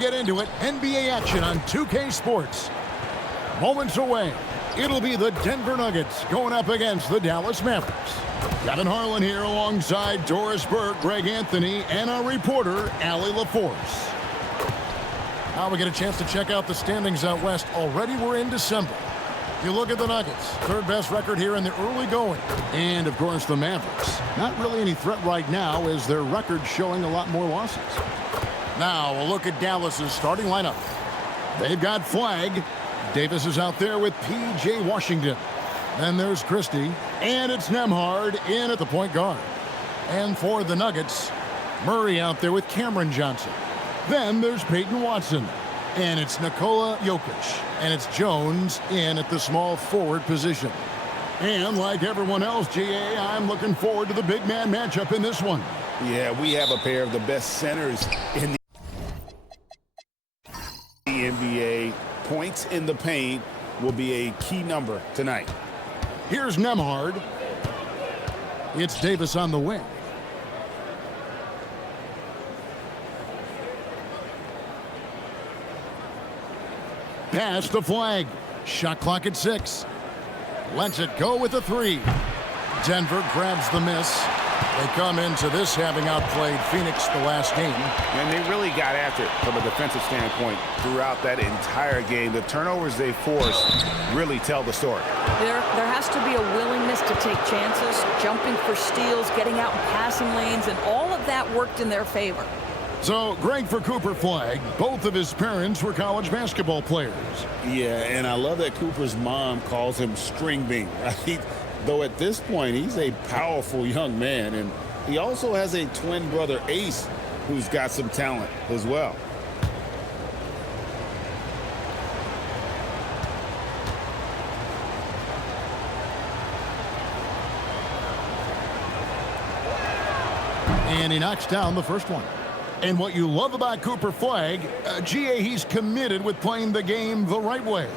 Get into it. NBA action on 2K Sports. Moments away. It'll be the Denver Nuggets going up against the Dallas Mavericks. Kevin Harlan here alongside Doris Burke, Greg Anthony, and our reporter, Allie LaForce. Now we get a chance to check out the standings out west. Already we're in December. You look at the Nuggets, third best record here in the early going. And, of course, the Mavericks. Not really any threat right now as their record showing a lot more losses. Now, a look at Dallas's starting lineup. They've got Flagg. Davis is out there with P.J. Washington. Then there's Christie. And it's Nembhard in at the point guard. And for the Nuggets, Murray out there with Cameron Johnson. Then there's Peyton Watson. And it's Nikola Jokic. And it's Jones in at the small forward position. And like everyone else, GA, I'm looking forward to the big man matchup in this one. Yeah, we have a pair of the best centers in the NBA. Points in the paint will be a key number tonight. Here's Nembhard. It's Davis on the wing. Pass to Flagg. Shot clock at 6. Lets it go with a 3. Denver grabs the miss. They come into this having outplayed Phoenix the last game. And they really got after it from a defensive standpoint throughout that entire game. The turnovers they forced really tell the story. There has to be a willingness to take chances, jumping for steals, getting out in passing lanes, and all of that worked in their favor. So, Greg, for Cooper Flagg, both of his parents were college basketball players. Yeah, and I love that Cooper's mom calls him String Bean, right? Though at this point, he's a powerful young man, and he also has a twin brother, Ace, who's got some talent as well. And he knocks down the first one. And what you love about Cooper Flagg, GA, he's committed with playing the game the right way.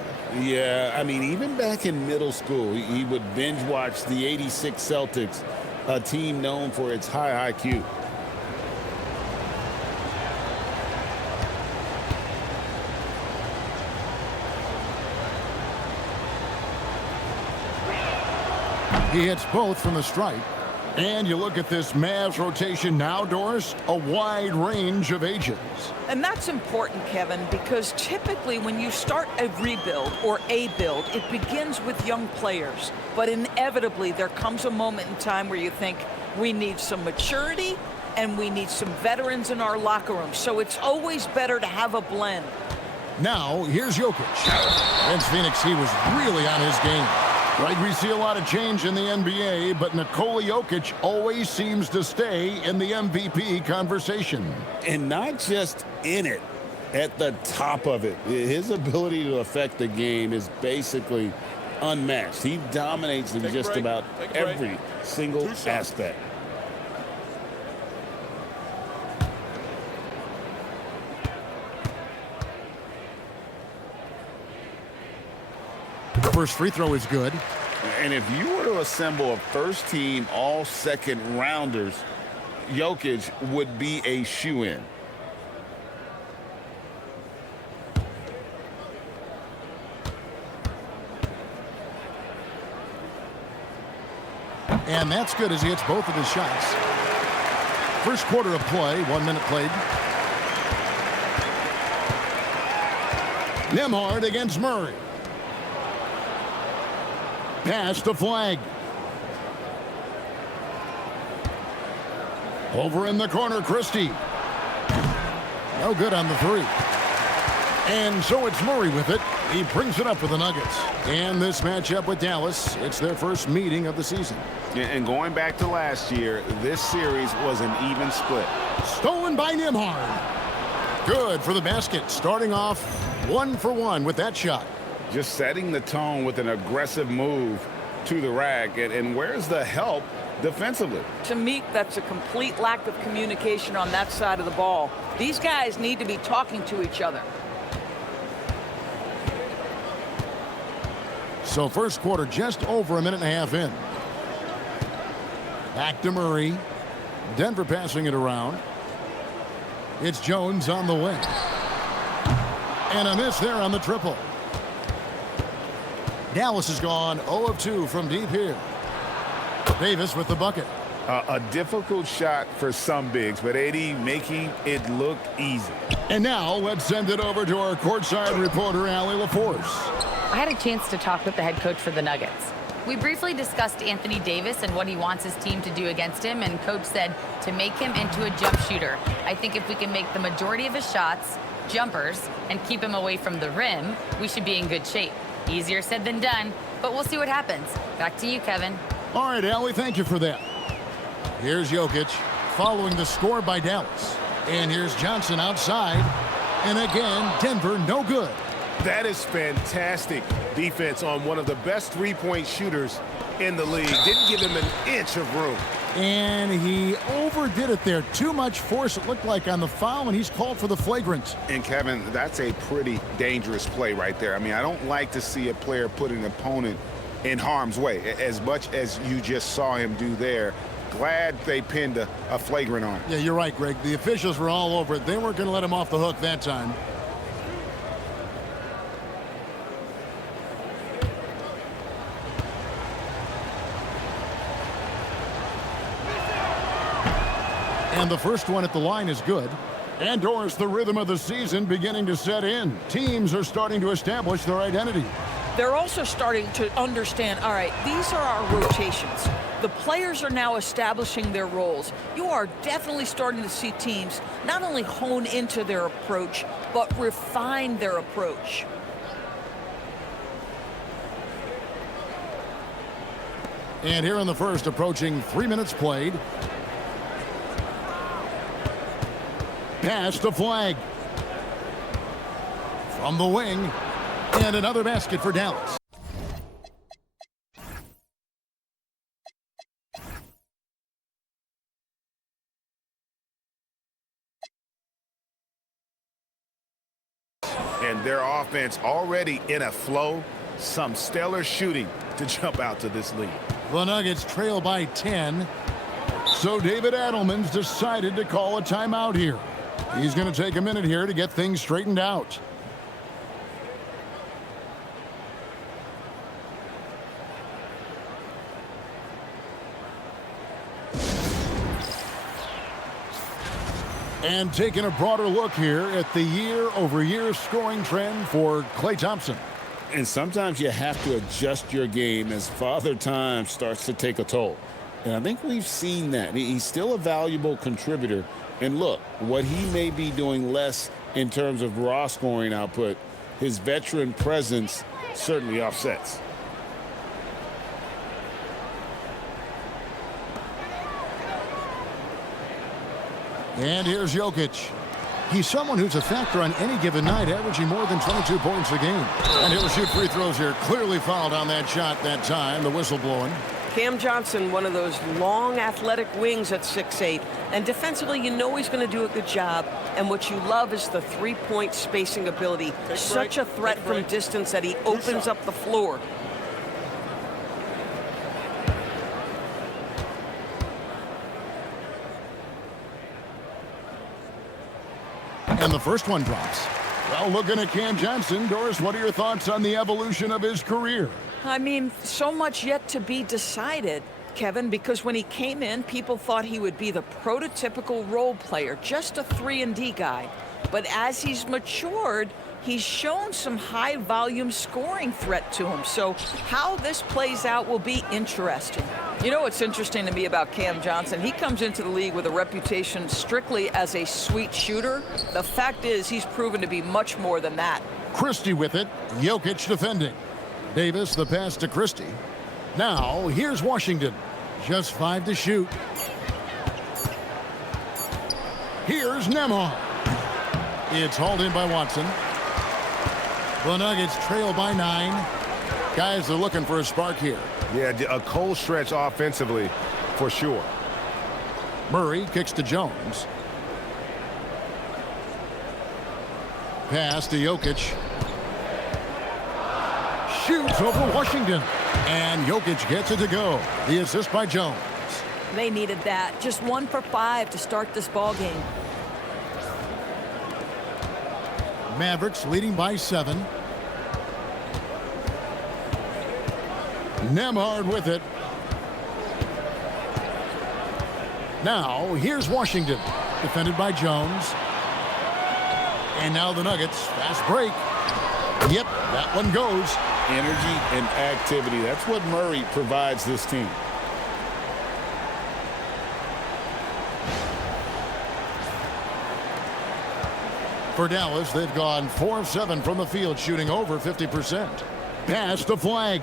Yeah, I mean, even back in middle school, he would binge watch the '86 Celtics, a team known for its high IQ. He hits both from the stripe. And you look at this Mavs rotation now, Doris, a wide range of ages. And that's important, Kevin, because typically when you start a rebuild or a build, it begins with young players. But inevitably, there comes a moment in time where you think we need some maturity and we need some veterans in our locker room. So it's always better to have a blend. Now, here's Jokic. Against Phoenix, he was really on his game. Right, we see a lot of change in the NBA, but Nikola Jokic always seems to stay in the MVP conversation. And not just in it, at the top of it. His ability to affect the game is basically unmatched. He dominates in just about every single aspect. First free throw is good. And if you were to assemble a first-team all-second rounders, Jokic would be a shoo-in. And that's good as he hits both of his shots. First quarter of play, 1 minute played. Nembhard against Murray. Pass to Flagg. Over in the corner, Christie. No good on the 3. And so it's Murray with it. He brings it up for the Nuggets. And this matchup with Dallas, it's their first meeting of the season. And going back to last year, this series was an even split. Stolen by Nembhard. Good for the basket. Starting off 1 for 1 with that shot. Just setting the tone with an aggressive move to the rack. And where's the help defensively? To me, that's a complete lack of communication on that side of the ball. These guys need to be talking to each other. So first quarter just over a minute and a half in. Back to Murray. Denver passing it around. It's Jones on the wing. And a miss there on the triple. Dallas has gone 0 of 2 from deep here. Davis with the bucket. A difficult shot for some bigs, but AD making it look easy. And now let's send it over to our courtside reporter, Allie LaForce. I had a chance to talk with the head coach for the Nuggets. We briefly discussed Anthony Davis and what he wants his team to do against him, and coach said to make him into a jump shooter. I think if we can make the majority of his shots jumpers and keep him away from the rim, we should be in good shape. Easier said than done, but we'll see what happens. Back to you, Kevin. All right, Allie, thank you for that. Here's Jokic following the score by Dallas. And here's Johnson outside. And again, Denver no good. That is fantastic defense on one of the best three-point shooters in the league. Didn't give him an inch of room. And he overdid it there. Too much force, it looked like, on the foul, and he's called for the flagrant. And, Kevin, that's a pretty dangerous play right there. I mean, I don't like to see a player put an opponent in harm's way, as much as you just saw him do there. Glad they pinned a flagrant on him. Yeah, you're right, Greg. The officials were all over it. They weren't going to let him off the hook that time. And the first one at the line is good. And Doris, the rhythm of the season beginning to set in. Teams are starting to establish their identity. They're also starting to understand, all right, these are our rotations. The players are now establishing their roles. You are definitely starting to see teams not only hone into their approach, but refine their approach. And here in the first, approaching 3 minutes played. Pass to Flag. From the wing. And another basket for Dallas. And their offense already in a flow. Some stellar shooting to jump out to this lead. The Nuggets trail by 10. So David Adelman's decided to call a timeout here. He's going to take a minute here to get things straightened out. And taking a broader look here at the year-over-year scoring trend for Klay Thompson. And sometimes you have to adjust your game as Father Time starts to take a toll. And I think we've seen that. He's still a valuable contributor. And look, what he may be doing less in terms of raw scoring output, his veteran presence certainly offsets. And here's Jokic. He's someone who's a factor on any given night, averaging more than 22 points a game. And he'll shoot free throws here. Clearly fouled on that shot that time. The whistle blowing. Cam Johnson, one of those long athletic wings at 6'8", and defensively you know he's going to do a good job, and what you love is the three-point spacing ability. Such a threat from distance that he opens up the floor. And the first one drops. Well, looking at Cam Johnson, Doris, what are your thoughts on the evolution of his career? I mean, so much yet to be decided, Kevin, because when he came in, people thought he would be the prototypical role player, just a 3-and-D guy. But as he's matured, he's shown some high-volume scoring threat to him. So how this plays out will be interesting. You know what's interesting to me about Cam Johnson? He comes into the league with a reputation strictly as a sweet shooter. The fact is he's proven to be much more than that. Christie with it. Jokic defending. Davis, the pass to Christie. Now, here's Washington. Just 5 to shoot. Here's Nembhard. It's hauled in by Watson. The Nuggets trail by 9. Guys are looking for a spark here. Yeah, a cold stretch offensively for sure. Murray kicks to Jones. Pass to Jokic. Shoots over Washington. And Jokic gets it to go. The assist by Jones. They needed that. Just 1 for 5 to start this ball game. Mavericks leading by 7. Nembhard with it. Now, here's Washington, defended by Jones. And now the Nuggets, fast break. Yep, that one goes. Energy and activity. That's what Murray provides this team. For Dallas, they've gone 4 of 7 from the field, shooting over 50%. Pass to Flag.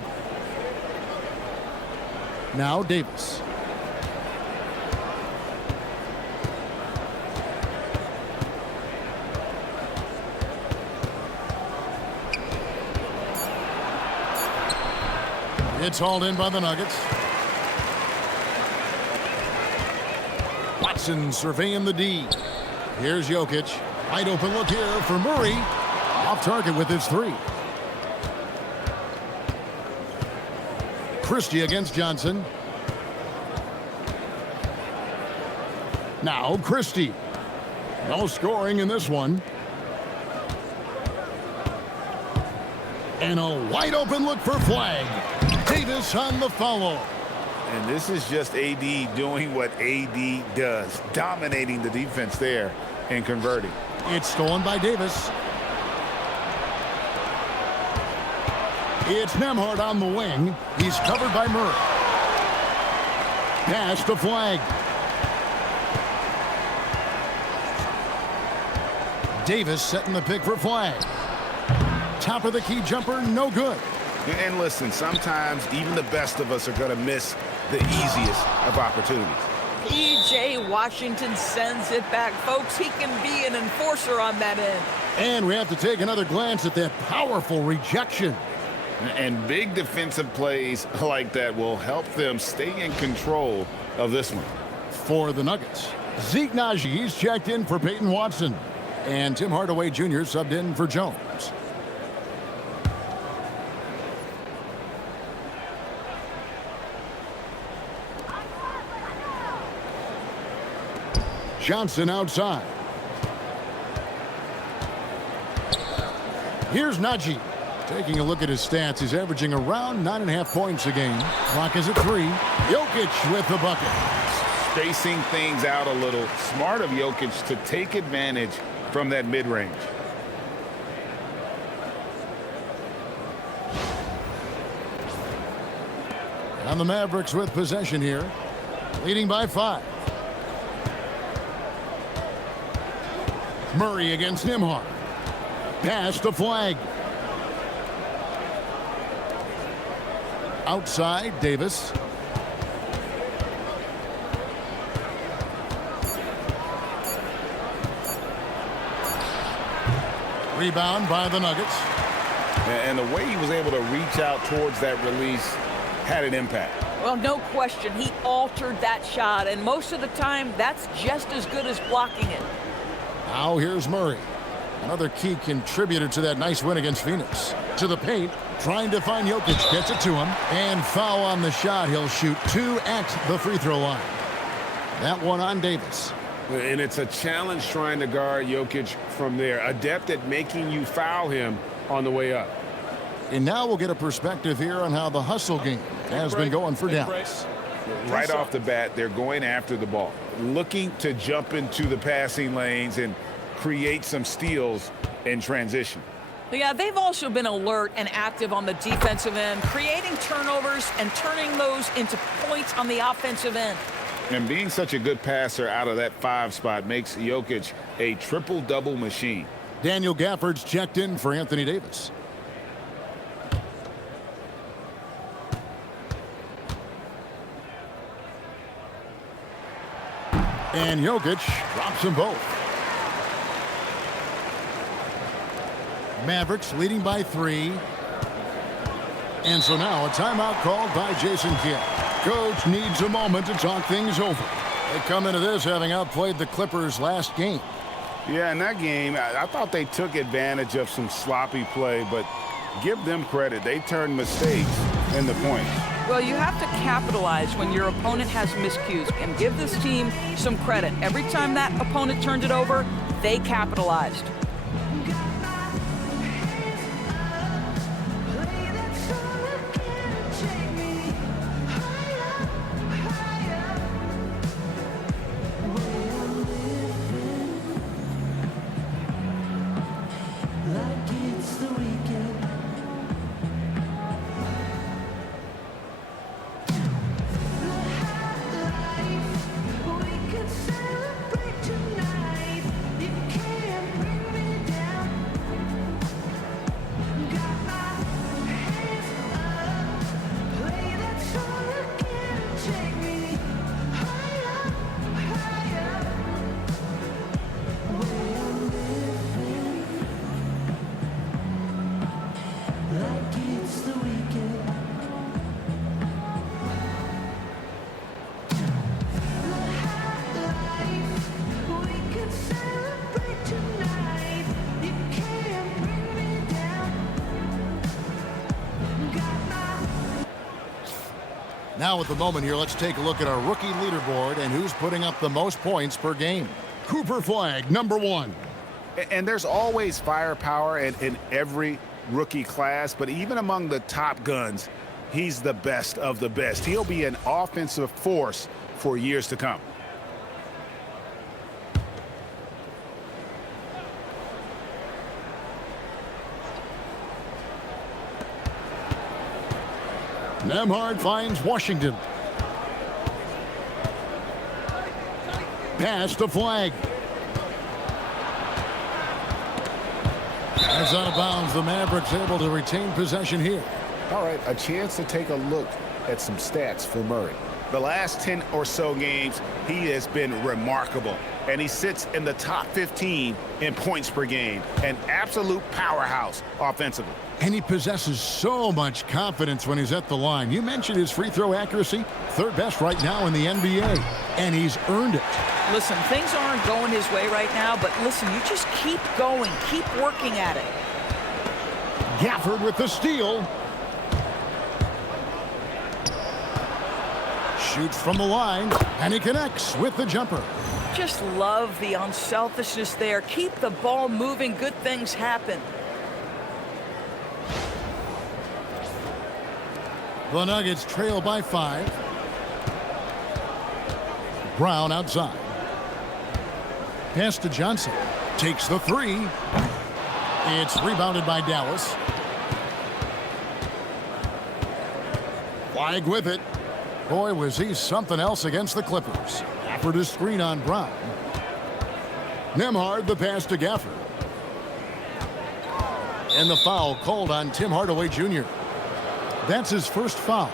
Now Davis. It's hauled in by the Nuggets. Watson surveying the D. Here's Jokic. Wide open look here for Murray. Off target with his 3. Christie against Johnson. Now Christie. No scoring in this one. And a wide open look for Flag. Davis on the follow. And this is just AD doing what AD does, dominating the defense there and converting. It's stolen by Davis. It's Nembhard on the wing. He's covered by Murray. Pass to Flag. Davis setting the pick for Flag. Top of the key jumper, no good. And listen, sometimes even the best of us are going to miss the easiest of opportunities. P.J. Washington sends it back. Folks, he can be an enforcer on that end. And we have to take another glance at that powerful rejection. And big defensive plays like that will help them stay in control of this one. For the Nuggets, Zeke Najee's checked in for Peyton Watson. And Tim Hardaway Jr. subbed in for Jones. Johnson outside. Here's Najee. Taking a look at his stats, he's averaging around 9.5 points a game. Clock is at 3. Jokic with the bucket. Spacing things out a little. Smart of Jokic to take advantage from that mid-range. And the Mavericks with possession here. Leading by 5. Murray against Nembhard. Pass to Flag. Outside, Davis. Rebound by the Nuggets. And the way he was able to reach out towards that release had an impact. Well, no question. He altered that shot, and most of the time, that's just as good as blocking it. Now here's Murray. Another key contributor to that nice win against Phoenix. To the paint, trying to find Jokic. Gets it to him. And foul on the shot. He'll shoot 2 at the free throw line. That one on Davis. And it's a challenge trying to guard Jokic from there. Adept at making you foul him on the way up. And now we'll get a perspective here on how the hustle game has been going for Dallas. Right off the bat, they're going after the ball, looking to jump into the passing lanes and create some steals in transition. Yeah, they've also been alert and active on the defensive end, creating turnovers and turning those into points on the offensive end. And being such a good passer out of that 5 spot makes Jokic a triple-double machine. Daniel Gafford's checked in for Anthony Davis. And Jokic drops them both. Mavericks leading by 3. And so now a timeout called by Jason Kidd. Coach needs a moment to talk things over. They come into this having outplayed the Clippers last game. Yeah, in that game, I thought they took advantage of some sloppy play, but give them credit. They turned mistakes into points. Well, you have to capitalize when your opponent has miscues, and give this team some credit. Every time that opponent turned it over, they capitalized. Now at the moment here, let's take a look at our rookie leaderboard and who's putting up the most points per game. Cooper Flagg, #1. And there's always firepower in every rookie class, but even among the top guns, he's the best of the best. He'll be an offensive force for years to come. Nembhard finds Washington. Pass to Flagg. That's out of bounds. The Mavericks able to retain possession here. All right, a chance to take a look at some stats for Murray. The last 10 or so games, he has been remarkable, and he sits in the top 15 in points per game. An absolute powerhouse offensively. And he possesses so much confidence when he's at the line. You mentioned his free throw accuracy, third best right now in the NBA, and he's earned it. Listen, things aren't going his way right now, but listen, you just keep going, keep working at it. Gafford with the steal. Shoots from the line, and he connects with the jumper. Just love the unselfishness there. Keep the ball moving, good things happen. The Nuggets trail by 5. Brown outside. Pass to Johnson. Takes the 3. It's rebounded by Dallas. Flagg with it. Boy, was he something else against the Clippers. Gafford a screen on Brown. Nembhard the pass to Gafford. And the foul called on Tim Hardaway Jr. That's his first foul.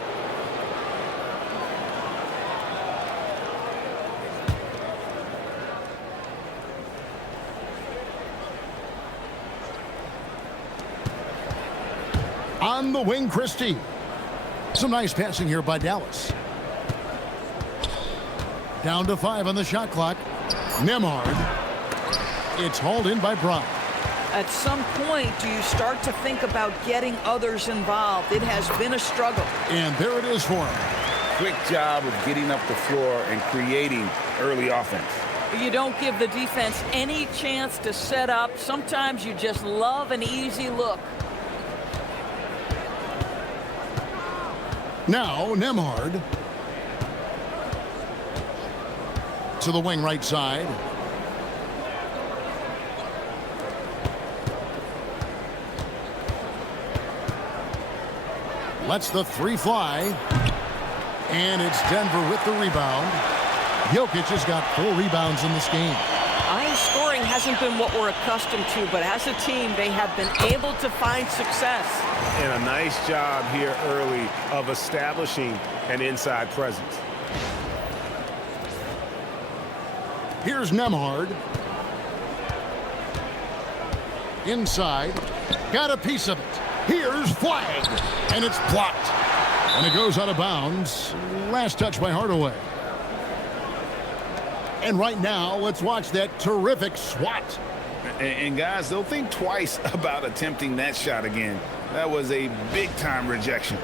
On the wing, Christie. Some nice passing here by Dallas. Down to 5 on the shot clock. Nembhard. It's hauled in by Brown. At some point, do you start to think about getting others involved? It has been a struggle. And there it is for him. Quick job of getting up the floor and creating early offense. You don't give the defense any chance to set up. Sometimes you just love an easy look. Now, Nembhard. To the wing right side. Lets the 3 fly. And it's Denver with the rebound. Jokic has got 4 rebounds in this game. High scoring hasn't been what we're accustomed to, but as a team, they have been able to find success. And a nice job here early of establishing an inside presence. Here's Nembhard. Inside. Got a piece of it. Here's Flagg. And it's blocked. And it goes out of bounds. Last touch by Hardaway. And right now, let's watch that terrific swat. And guys, they'll think twice about attempting that shot again. That was a big-time rejection.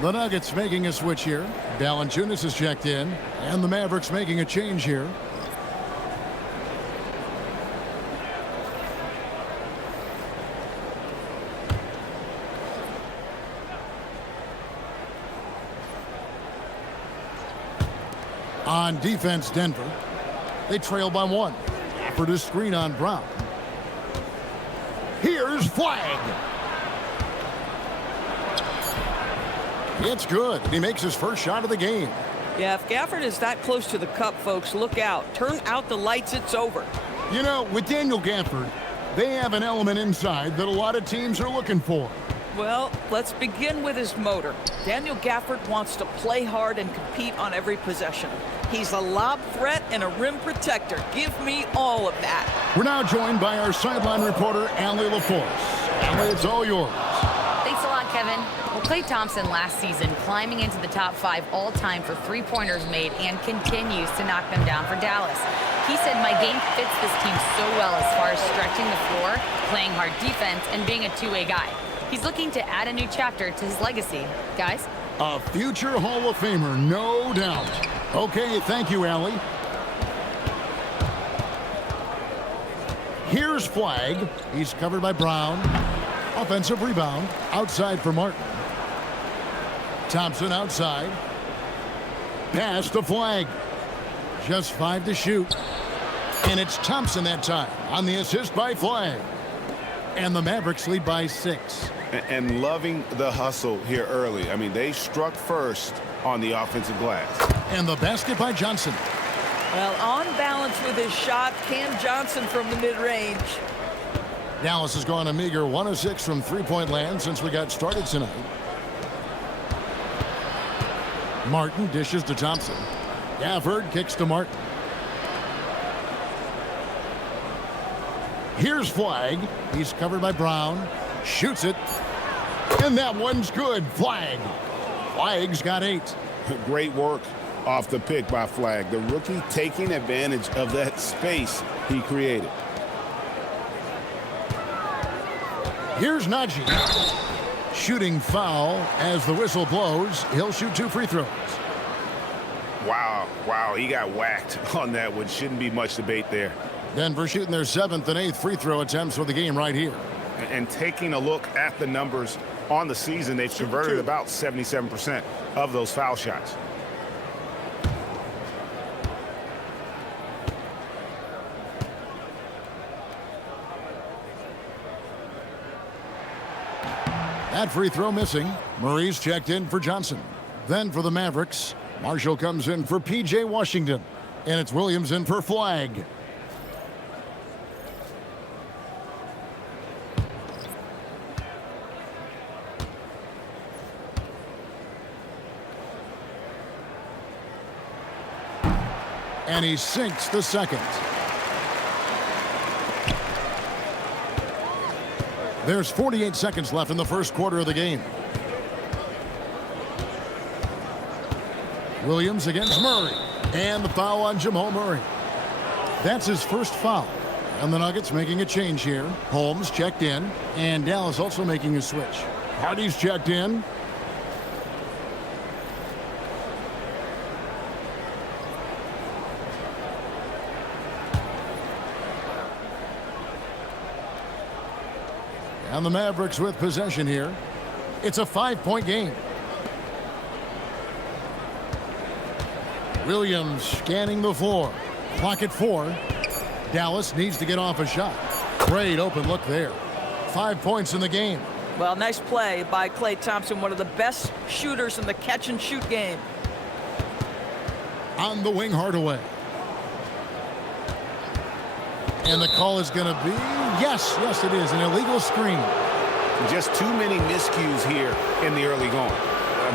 The Nuggets making a switch here. Valanciunas is checked in. And the Mavericks making a change here. On defense, Denver. They trail by 1. After the screen on Brown. Here's Here's Flag. It's good. He makes his first shot of the game. Yeah, if Gafford is that close to the cup, folks, look out. Turn out the lights, it's over. You know, with Daniel Gafford, they have an element inside that a lot of teams are looking for. Well, let's begin with his motor. Daniel Gafford wants to play hard and compete on every possession. He's a lob threat and a rim protector. Give me all of that. We're now joined by our sideline reporter, Allie LaForce. Allie, it's all yours. Thanks a lot, Kevin. Well, Klay Thompson last season climbing into the top 5 all-time for three-pointers made and continues to knock them down for Dallas. He said, my game fits this team so well as far as stretching the floor, playing hard defense, and being a two-way guy. He's looking to add a new chapter to his legacy. Guys? A future Hall of Famer, no doubt. Okay, thank you, Allie. Here's Flag. He's covered by Brown. Offensive rebound. Outside for Martin. Thompson outside. Pass to Flag. Just 5 to shoot. And it's Thompson that time on the assist by Flag. And the Mavericks lead by 6. And loving the hustle here early. I mean, they struck first on the offensive glass. And the basket by Johnson. Well, on balance with his shot, Cam Johnson from the mid-range. Dallas has gone a meager 1 of 6 from three-point land since we got started tonight. Martin dishes to Thompson. Gafford kicks to Martin. Here's Flag. He's covered by Brown. Shoots it. And that one's good. Flag. Flag's got 8. Great work off the pick by Flag. The rookie taking advantage of that space he created. Here's Najee. Shooting foul as the whistle blows. He'll shoot 2 free throws. Wow, he got whacked on that one. Shouldn't be much debate there. Denver shooting their 7th and 8th free throw attempts for the game right here. And taking a look at the numbers on the season, they've converted about 77% of those foul shots. That free throw missing. Murray's checked in for Johnson. Then for the Mavericks, Marshall comes in for P.J. Washington. And it's Williams in for Flag. And he sinks the second. There's 48 seconds left in the first quarter of the game. Williams against Murray. And the foul on Jamal Murray. That's his first foul. And the Nuggets making a change here. Holmes checked in. And Dallas also making a switch. Hardy's checked in. And the Mavericks with possession here. It's a 5-point game. Williams scanning the floor. Clock at 4. Dallas needs to get off a shot. Great open look there. 5 points in the game. Well, nice play by Klay Thompson, one of the best shooters in the catch-and-shoot game. On the wing, Hardaway. And the call is going to be, yes, it is, an illegal screen. Just too many miscues here in the early going.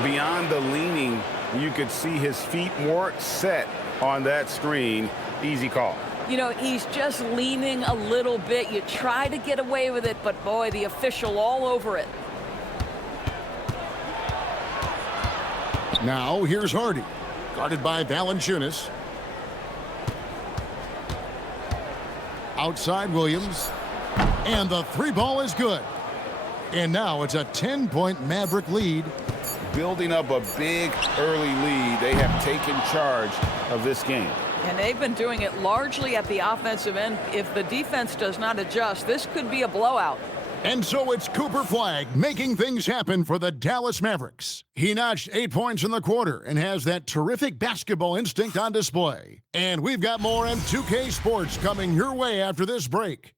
Beyond the leaning, you could see his feet weren't set on that screen. Easy call. You know, he's just leaning a little bit. You try to get away with it, but boy, the official all over it. Now, here's Hardy. Guarded by Valanciunas. Outside Williams. And the 3-ball is good. And now it's a 10-point Maverick lead. Building up a big early lead. They have taken charge of this game. And they've been doing it largely at the offensive end. If the defense does not adjust, this could be a blowout. And so it's Cooper Flag making things happen for the Dallas Mavericks. He notched 8 points in the quarter and has that terrific basketball instinct on display. And we've got more M2K Sports coming your way after this break.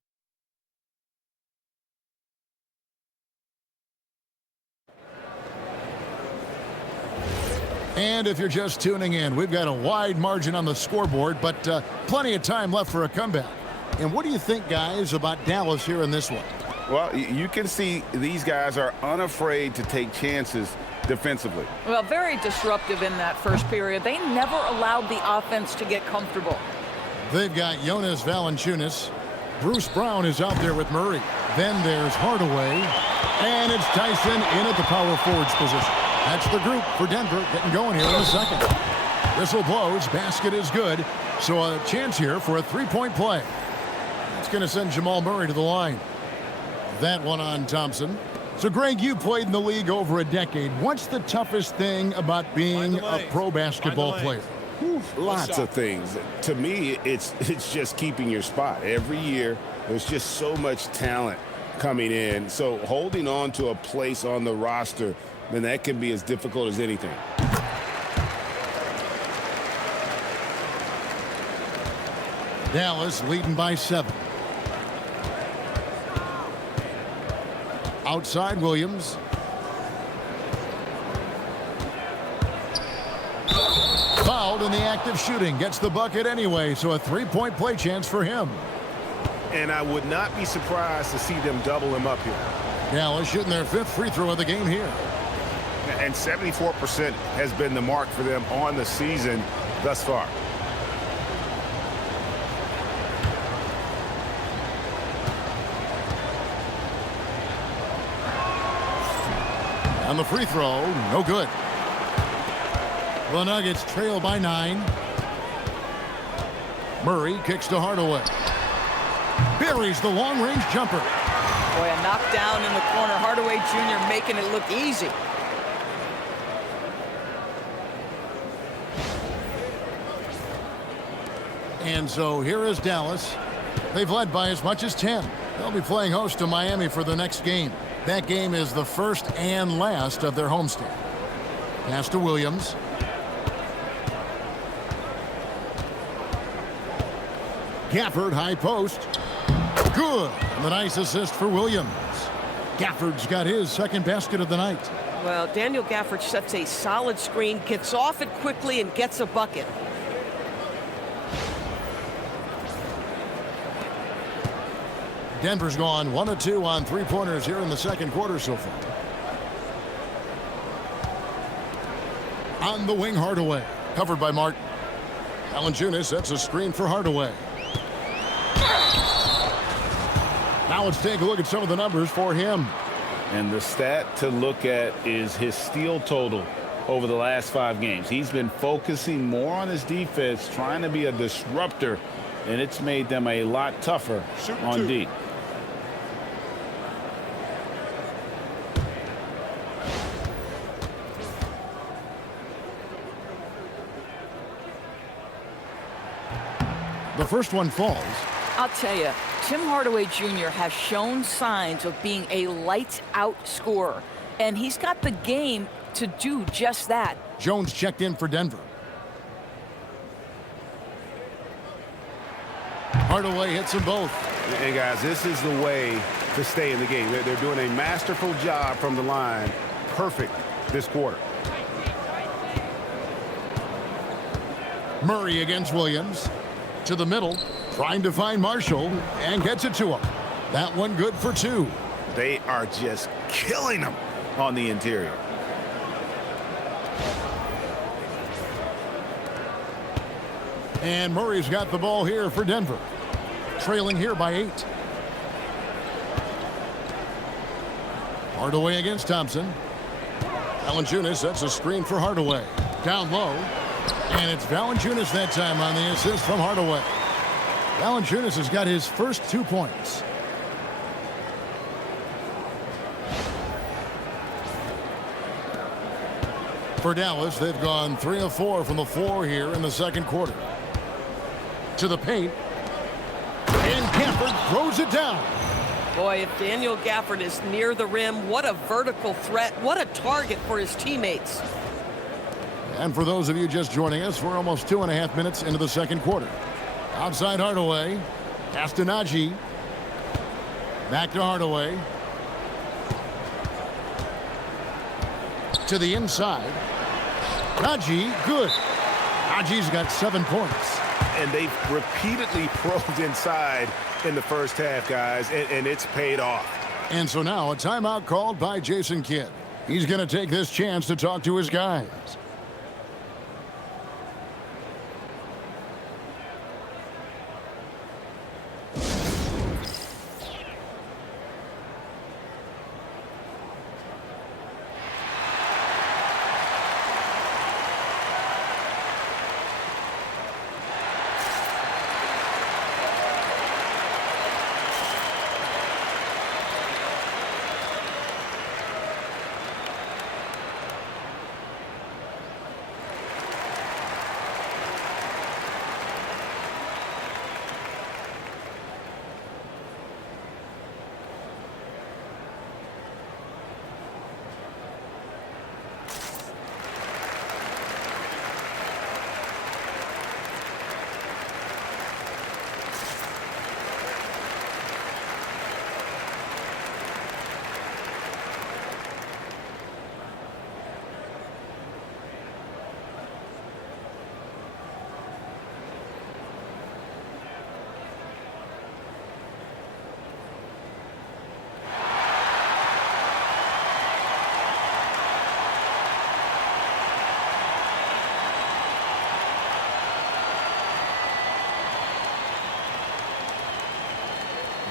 And if you're just tuning in, we've got a wide margin on the scoreboard, but plenty of time left for a comeback. And what do you think, guys, about Dallas here in this one? Well, you can see these guys are unafraid to take chances defensively. Well, very disruptive in that first period. They never allowed the offense to get comfortable. They've got Jonas Valanciunas. Bruce Brown is out there with Murray. Then there's Hardaway. And it's Tyson in at the power forwards position. That's the group for Denver getting going here in a second. Whistle blows. Basket is good. So a chance here for a three-point play. It's going to send Jamal Murray to the line. That one on Thompson. So, Greg, you played in the league over a decade. What's the toughest thing about being a pro basketball player? Lots of things. To me, it's just keeping your spot. Every year, there's just so much talent coming in. So holding on to a place on the roster, then that can be as difficult as anything. Dallas leading by 7. Outside Williams. Fouled in the act of shooting. Gets the bucket anyway, so a three-point play chance for him. And I would not be surprised to see them double him up here. Dallas shooting their 5th free throw of the game here. And 74% has been the mark for them on the season thus far. On the free throw, no good. The Nuggets trail by 9. Murray kicks to Hardaway. Buries the long-range jumper. Boy, a knockdown in the corner. Hardaway Jr. making it look easy. And so here is Dallas. They've led by as much as 10. They'll be playing host to Miami for their next game. That game is the first and last of their homestand. Pass to Williams. Gafford, high post. Good. And the nice assist for Williams. Gafford's got his second basket of the night. Well, Daniel Gafford sets a solid screen, gets off it quickly, and gets a bucket. Denver's gone 1 of 2 on three-pointers here in the second quarter so far. On the wing, Hardaway. Covered by Martin. Valanciunas sets a screen for Hardaway. Now let's take a look at some of the numbers for him. And the stat to look at is his steal total over the last 5 games. He's been focusing more on his defense, trying to be a disruptor, and it's made them a lot tougher on D. The first one falls. I'll tell you, Tim Hardaway Jr. has shown signs of being a lights-out scorer, and he's got the game to do just that. Jones checked in for Denver. Hardaway hits them both. And guys, this is the way to stay in the game. They're doing a masterful job from the line. Perfect this quarter. Murray against Williams. To the middle, trying to find Marshall, and gets it to him. That one good for 2. They are just killing them on the interior. And Murray's got the ball here for Denver. Trailing here by 8. Hardaway against Thompson. Valanciunas sets a screen for Hardaway. Down low. And it's Valanciunas that time on the assist from Hardaway. Valanciunas has got his first 2 points. For Dallas, they've gone 3 of 4 from the floor here in the second quarter. To the paint. And Gafford throws it down. Boy, if Daniel Gafford is near the rim, what a vertical threat. What a target for his teammates. And for those of you just joining us, we're almost 2.5 minutes into the second quarter. Outside Hardaway. Pass to Najee. Back to Hardaway. To the inside. Najee, good. Najee's got 7 points. And they've repeatedly probed inside in the first half, guys, and it's paid off. And so now a timeout called by Jason Kidd. He's going to take this chance to talk to his guys.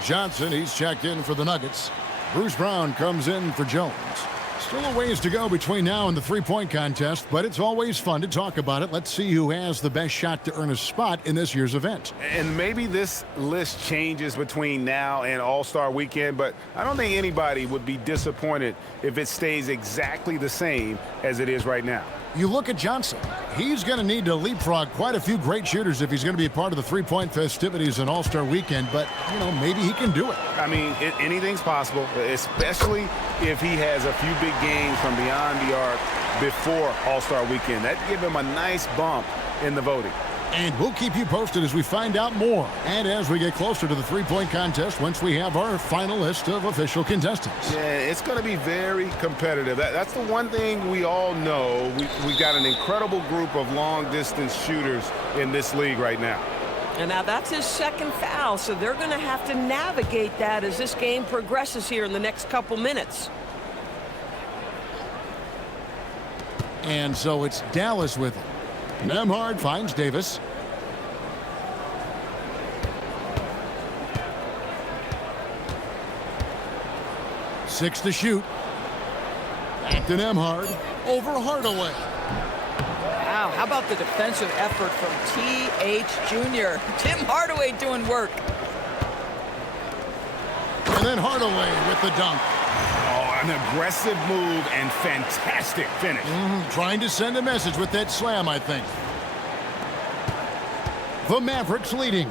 Johnson, he's checked in for the Nuggets. Bruce Brown comes in for Jones. Still a ways to go between now and the three-point contest, but it's always fun to talk about it. Let's see who has the best shot to earn a spot in this year's event. And maybe this list changes between now and All-Star Weekend, but I don't think anybody would be disappointed if it stays exactly the same as it is right now. You look at Johnson. He's going to need to leapfrog quite a few great shooters if he's going to be a part of the three-point festivities in All-Star Weekend, but, you know, maybe he can do it. I mean, anything's possible, especially if he has a few big games from beyond the arc before All-Star Weekend. That'd give him a nice bump in the voting. And we'll keep you posted as we find out more and as we get closer to the three-point contest once we have our final list of official contestants. Yeah, it's going to be very competitive. That's the one thing we all know. We've got an incredible group of long-distance shooters in this league right now. And now that's his second foul, so they're going to have to navigate that as this game progresses here in the next couple minutes. And so it's Dallas with him. Nembhard finds Davis. Six to shoot. Back to Nembhard. Over Hardaway. Wow, how about the defensive effort from T.H. Jr. Tim Hardaway doing work. And then Hardaway with the dunk. Oh, an aggressive move and fantastic finish. Trying to send a message with that slam, I think. The Mavericks leading.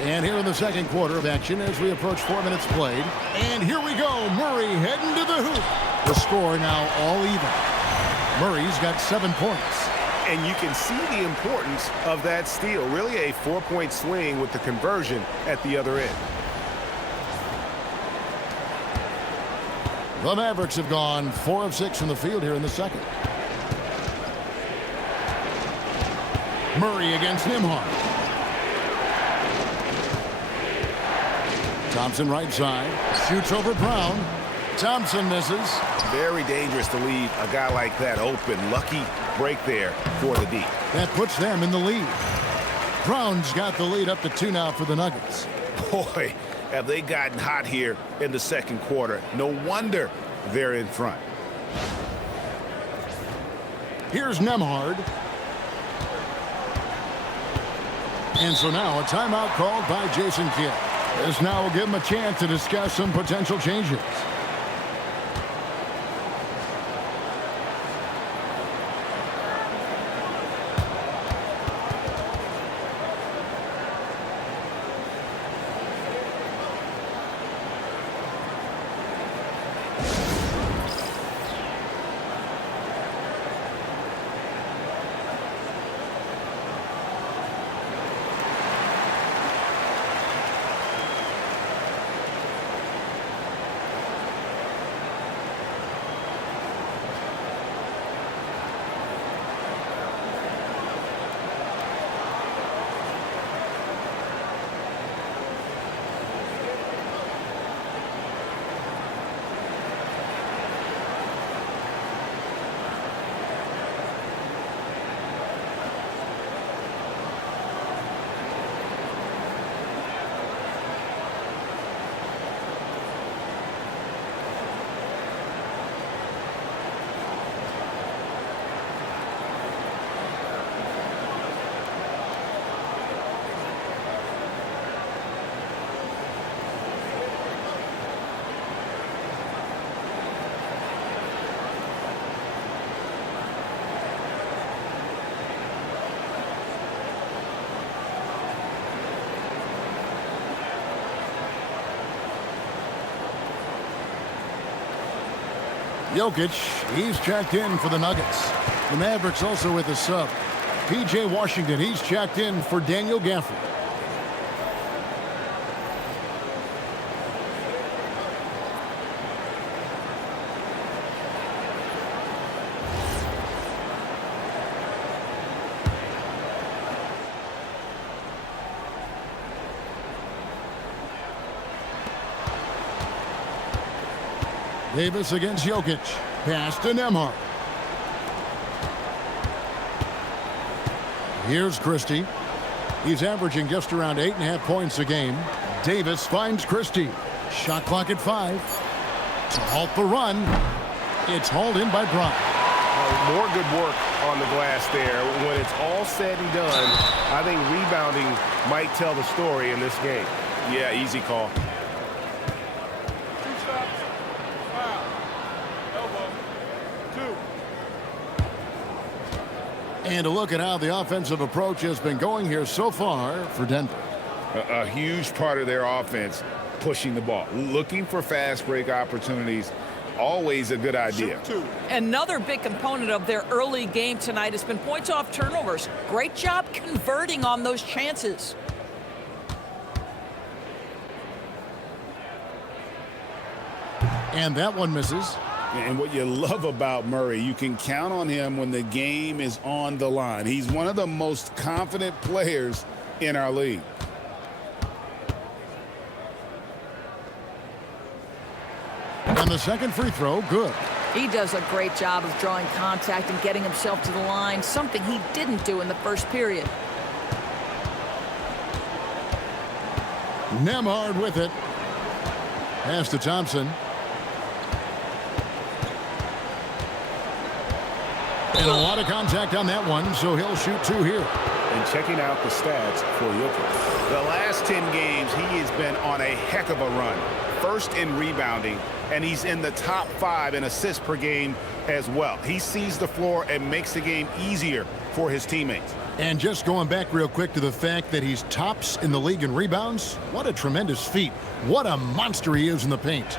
And here in the second quarter of action as we approach 4 minutes played. And here we go. Murray heading to the hoop. The score now all even. Murray's got 7 points. And you can see the importance of that steal. Really a 4-point swing with the conversion at the other end. The Mavericks have gone 4 of 6 from the field here in the second. Murray against Nembhard. Thompson right side. Shoots over Brown. Thompson misses. Very dangerous to leave a guy like that open. Lucky break there for the D. That puts them in the lead. Brown's got the lead up to 2 now for the Nuggets. Boy, have they gotten hot here in the second quarter. No wonder they're in front. Here's Nembhard. And so now a timeout called by Jason Kidd. This now will give him a chance to discuss some potential changes. Jokic, he's checked in for the Nuggets. The Mavericks also with a sub. P.J. Washington, he's checked in for Daniel Gafford. Davis against Jokic. Pass to Nembhard. Here's Christie. He's averaging just around 8.5 points a game. Davis finds Christie. Shot clock at 5. To halt the run. It's hauled in by Bryant. More good work on the glass there. When it's all said and done, I think rebounding might tell the story in this game. Yeah, easy call. And a look at how the offensive approach has been going here so far for Denver. A huge part of their offense, pushing the ball. Looking for fast break opportunities, always a good idea. Another big component of their early game tonight has been points off turnovers. Great job converting on those chances. And that one misses. And what you love about Murray, you can count on him when the game is on the line. He's one of the most confident players in our league. And the second free throw, good. He does a great job of drawing contact and getting himself to the line, something he didn't do in the first period. Nembhard with it. Pass to Thompson. And a lot of contact on that one, so he'll shoot 2 here. And checking out the stats for Jokic. The last 10 games, he has been on a heck of a run. First in rebounding, and he's in the top 5 in assists per game as well. He sees the floor and makes the game easier for his teammates. And just going back real quick to the fact that he's tops in the league in rebounds, what a tremendous feat. What a monster he is in the paint.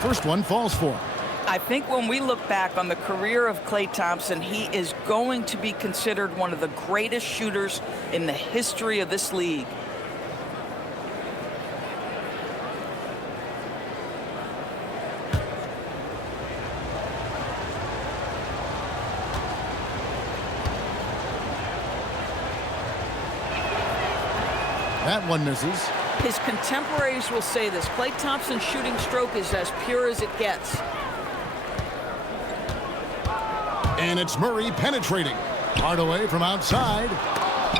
First one falls for him. I think when we look back on the career of Klay Thompson, he is going to be considered one of the greatest shooters in the history of this league. That one misses. His contemporaries will say this. Klay Thompson's shooting stroke is as pure as it gets. And it's Murray penetrating. Hardaway from outside.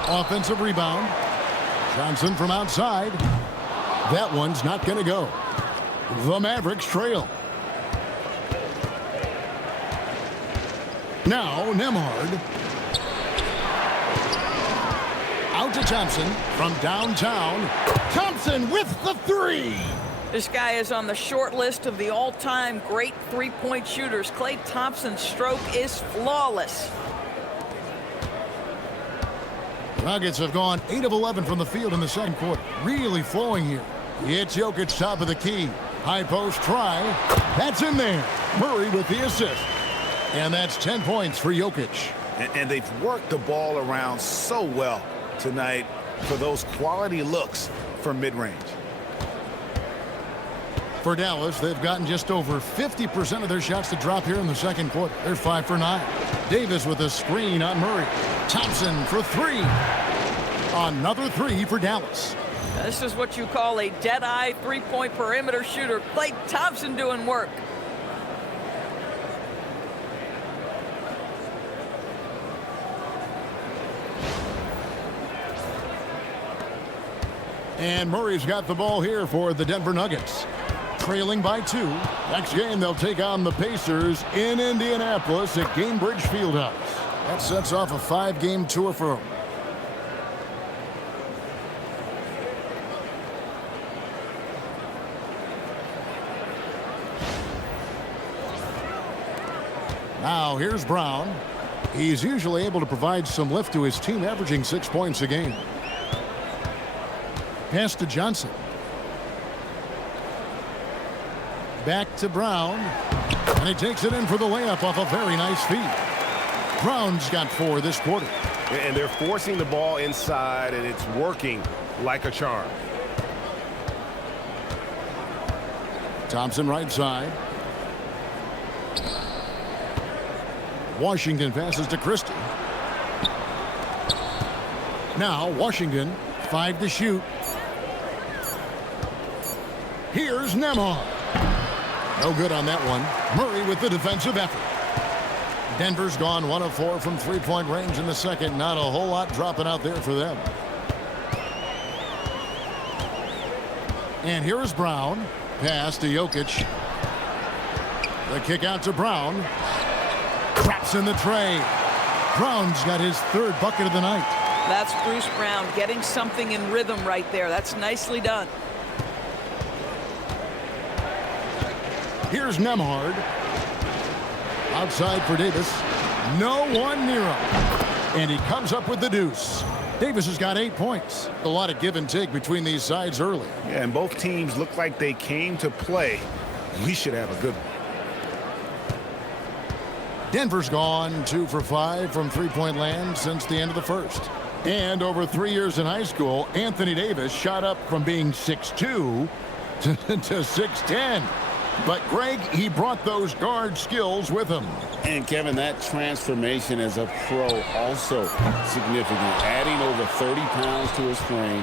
Offensive rebound. Johnson from outside. That one's not going to go. The Mavericks trail. Now Nembhard. Out to Thompson from downtown. Thompson with the 3. This guy is on the short list of the all-time great three-point shooters. Klay Thompson's stroke is flawless. Nuggets have gone 8 of 11 from the field in the second quarter. Really flowing here. It's Jokic top of the key. High post try. That's in there. Murray with the assist. And that's 10 points for Jokic. And they've worked the ball around so well tonight for those quality looks from mid-range. For Dallas, they've gotten just over 50% of their shots to drop here in the second quarter. They're 5 for 9. Davis with a screen on Murray. Thompson for 3. Another 3 for Dallas. This is what you call a dead-eye three-point perimeter shooter. Klay Thompson doing work. And Murray's got the ball here for the Denver Nuggets. Trailing by 2. Next game, they'll take on the Pacers in Indianapolis at Gainbridge Fieldhouse. That sets off a 5-game tour for them. Now, here's Brown. He's usually able to provide some lift to his team, averaging 6 points a game. Pass to Johnson. Back to Brown. And he takes it in for the layup off a very nice feed. Brown's got 4 this quarter. And they're forcing the ball inside, and it's working like a charm. Thompson right side. Washington passes to Christie. Now Washington, 5 to shoot. Here's Nembhard. No good on that one. Murray with the defensive effort. Denver's gone 1 of 4 from three-point range in the second. Not a whole lot dropping out there for them. And here is Brown. Pass to Jokic. The kick out to Brown. Traps in the tray. Brown's got his 3rd bucket of the night. That's Bruce Brown getting something in rhythm right there. That's nicely done. Here's Nembhard. Outside for Davis. No one near him. And he comes up with the deuce. Davis has got 8 points. A lot of give and take between these sides early. Yeah, and both teams look like they came to play. We should have a good one. Denver's gone 2 for 5 from three-point land since the end of the first. And over 3 years in high school, Anthony Davis shot up from being 6'2 to 6'10. But, Greg, he brought those guard skills with him. And, Kevin, that transformation as a pro also significant. Adding over 30 pounds to his frame.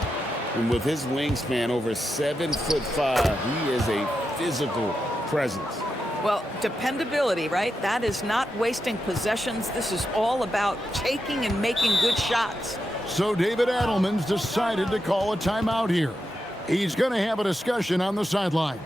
And with his wingspan over 7'5", he is a physical presence. Well, dependability, right? That is not wasting possessions. This is all about taking and making good shots. So David Adelman's decided to call a timeout here. He's going to have a discussion on the sideline.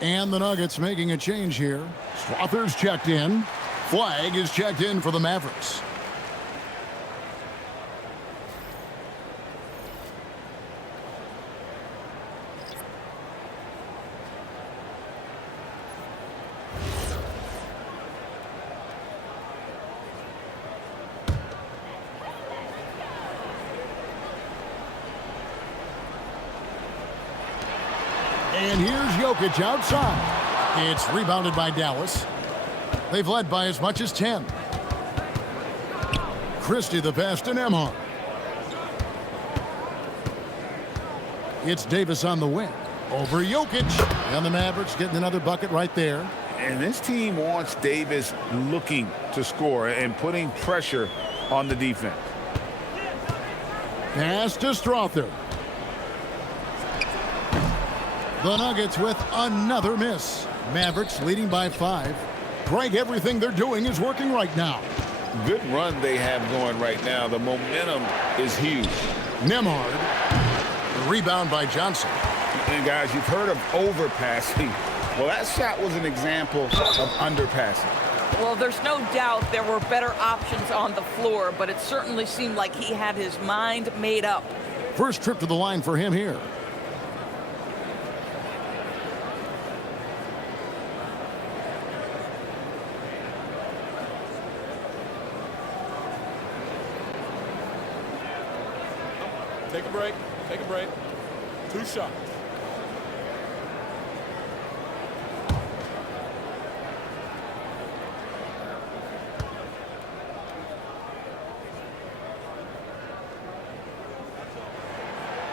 And the Nuggets making a change here. Slaughter's checked in. Flag is checked in for the Mavericks. And here's Jokic outside. It's rebounded by Dallas. They've led by as much as 10. Christie the pass to Nembhard. It's Davis on the wing. Over Jokic. And the Mavericks getting another bucket right there. And this team wants Davis looking to score and putting pressure on the defense. Pass to Strother. The Nuggets with another miss. Mavericks leading by 5. Greg, everything they're doing is working right now. Good run they have going right now. The momentum is huge. Nembhard. The rebound by Johnson. And guys, you've heard of overpassing. Well, that shot was an example of underpassing. Well, there's no doubt there were better options on the floor, but it certainly seemed like he had his mind made up. First trip to the line for him here. Take a break. Take a break. 2 shots.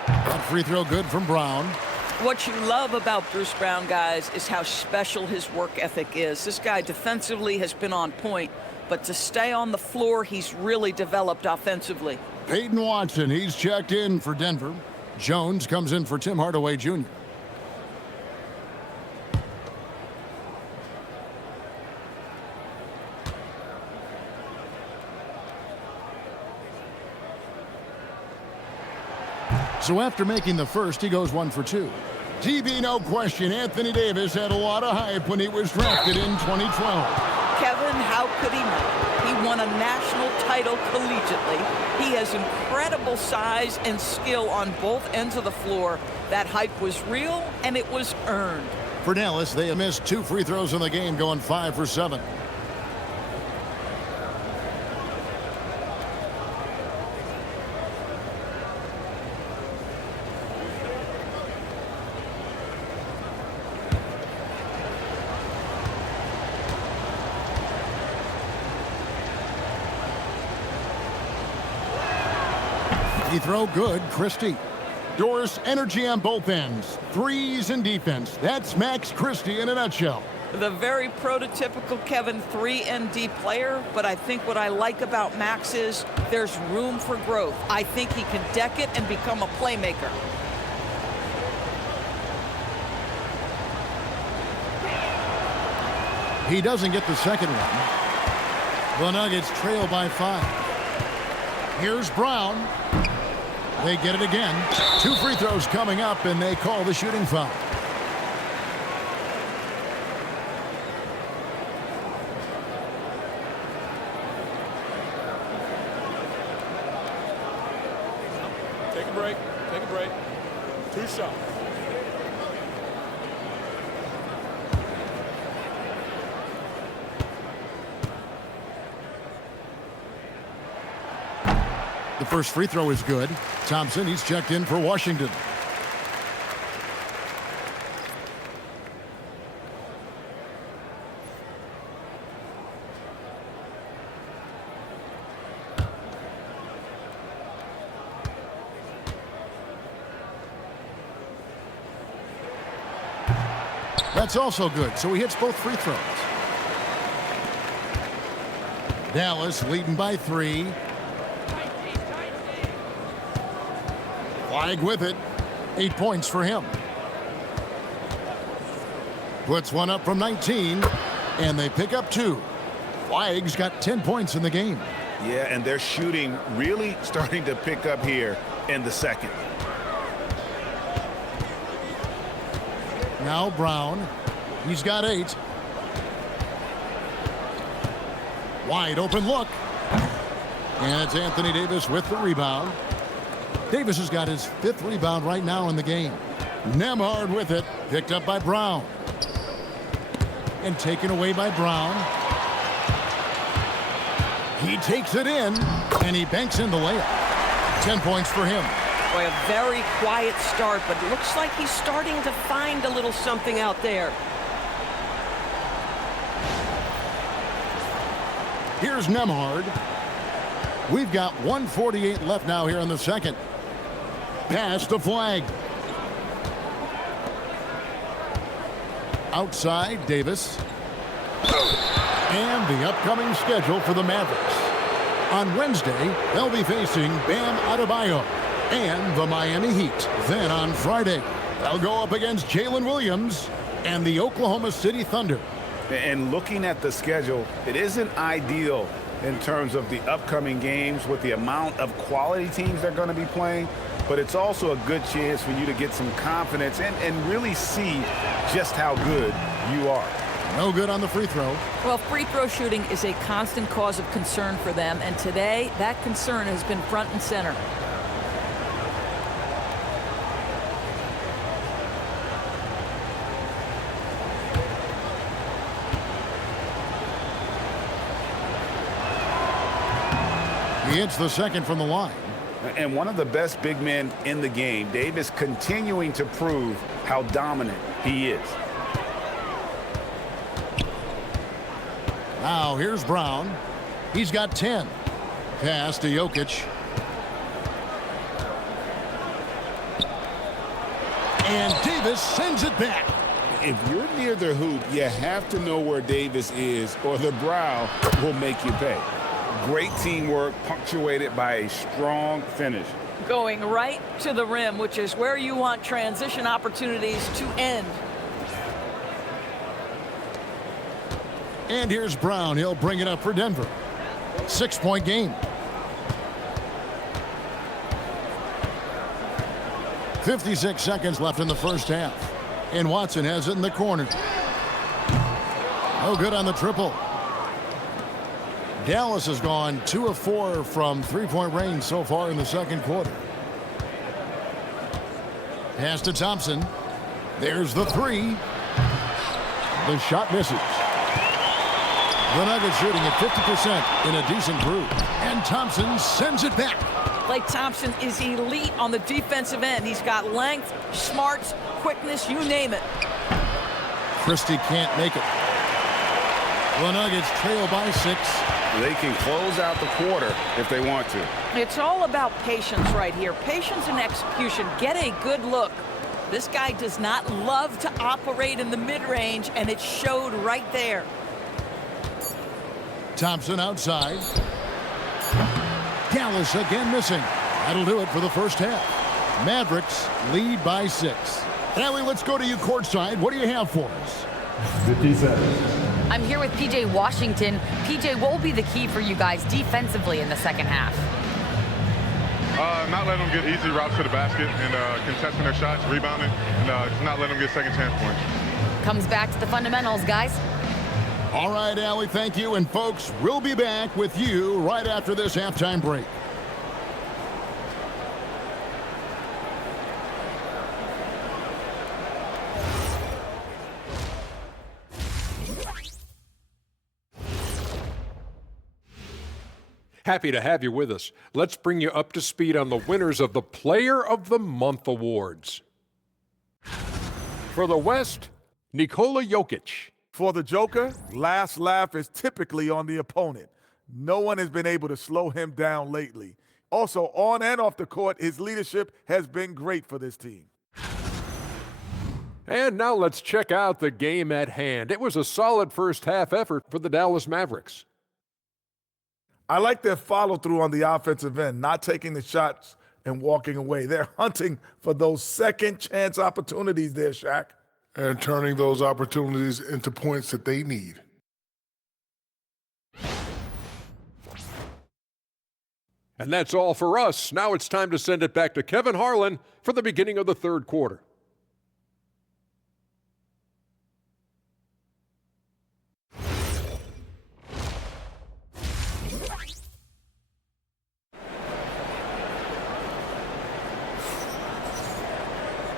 That free throw good from Brown. What you love about Bruce Brown, guys, is how special his work ethic is. This guy defensively has been on point, but to stay on the floor, he's really developed offensively. Peyton Watson, he's checked in for Denver. Jones comes in for Tim Hardaway Jr. So after making the first, he goes 1 for 2. DB, no question, Anthony Davis had a lot of hype when he was drafted in 2012. Kevin, how could he not? He won a national title collegiately. He has incredible size and skill on both ends of the floor. That hype was real, and it was earned. For Dallas, they have missed 2 free throws in the game, going 5 for 7. He throw good, Christie. Doris, energy on both ends. Threes and defense. That's Max Christie in a nutshell. The very prototypical Kevin 3-and-D player, but I think what I like about Max is there's room for growth. I think he can deck it and become a playmaker. He doesn't get the second one. The Nuggets trail by 5. Here's Brown. They get it again. 2 free throws coming up, and they call the shooting foul. Take a break. Take a break. 2 shots. The first free throw is good. Thompson, he's checked in for Washington. That's also good, so he hits both free throws. Dallas leading by 3. Flag with it. 8 points for him. Puts one up from 19, and they pick up 2. Flag's got 10 points in the game. Yeah, and their shooting really starting to pick up here in the second. Now Brown. He's got 8. Wide open look. And it's Anthony Davis with the rebound. Davis has got his 5th rebound right now in the game. Nembhard with it. Picked up by Brown. And taken away by Brown. He takes it in, and he banks in the layup. 10 points for him. Boy, a very quiet start, but it looks like he's starting to find a little something out there. Here's Nembhard. We've got 1:48 left now here in the second. Pass the flag. Outside, Davis. And the upcoming schedule for the Mavericks. On Wednesday, they'll be facing Bam Adebayo and the Miami Heat. Then on Friday, they'll go up against Jalen Williams and the Oklahoma City Thunder. And looking at the schedule, it isn't ideal in terms of the upcoming games with the amount of quality teams they're going to be playing, but it's also a good chance for you to get some confidence and really see just how good you are. No good on the free throw. Well, free throw shooting is a constant cause of concern for them, and today that concern has been front and center. He hits the second from the line. And one of the best big men in the game. Davis continuing to prove how dominant he is. Now here's Brown. He's got 10. Pass to Jokic. And Davis sends it back. If you're near the hoop, you have to know where Davis is, or the brow will make you pay. Great teamwork, punctuated by a strong finish. Going right to the rim, which is where you want transition opportunities to end. And here's Brown. He'll bring it up for Denver. 6-point game. 56 seconds left in the first half. And Watson has it in the corner. No good on the triple. Dallas has gone 2 of 4 from three-point range so far in the second quarter. Pass to Thompson. There's the three. The shot misses. The Nuggets shooting at 50% in a decent groove. And Thompson sends it back. Klay Thompson is elite on the defensive end. He's got length, smarts, quickness, you name it. Christie can't make it. The Nuggets trail by 6. They can close out the quarter if they want to. It's all about patience right here. Patience and execution. Get a good look. This guy does not love to operate in the mid-range, and it showed right there. Thompson outside. Dallas again missing. That'll do it for the first half. Mavericks lead by 6. Allie, let's go to you courtside. What do you have for us? 57. I'm here with PJ Washington. PJ, what will be the key for you guys defensively in the second half? Not letting them get easy routes to the basket and contesting their shots, rebounding, and just not letting them get second chance points. Comes back to the fundamentals, guys. All right, Allie, thank you. And folks, we'll be back with you right after this halftime break. Happy to have you with us. Let's bring you up to speed on the winners of the Player of the Month awards. For the West, Nikola Jokic. For the Joker, last laugh is typically on the opponent. No one has been able to slow him down lately. Also, on and off the court, his leadership has been great for this team. And now let's check out the game at hand. It was a solid first half effort for the Dallas Mavericks. I like their follow-through on the offensive end, not taking the shots and walking away. They're hunting for those second-chance opportunities there, Shaq. And turning those opportunities into points that they need. And that's all for us. Now it's time to send it back to Kevin Harlan for the beginning of the third quarter.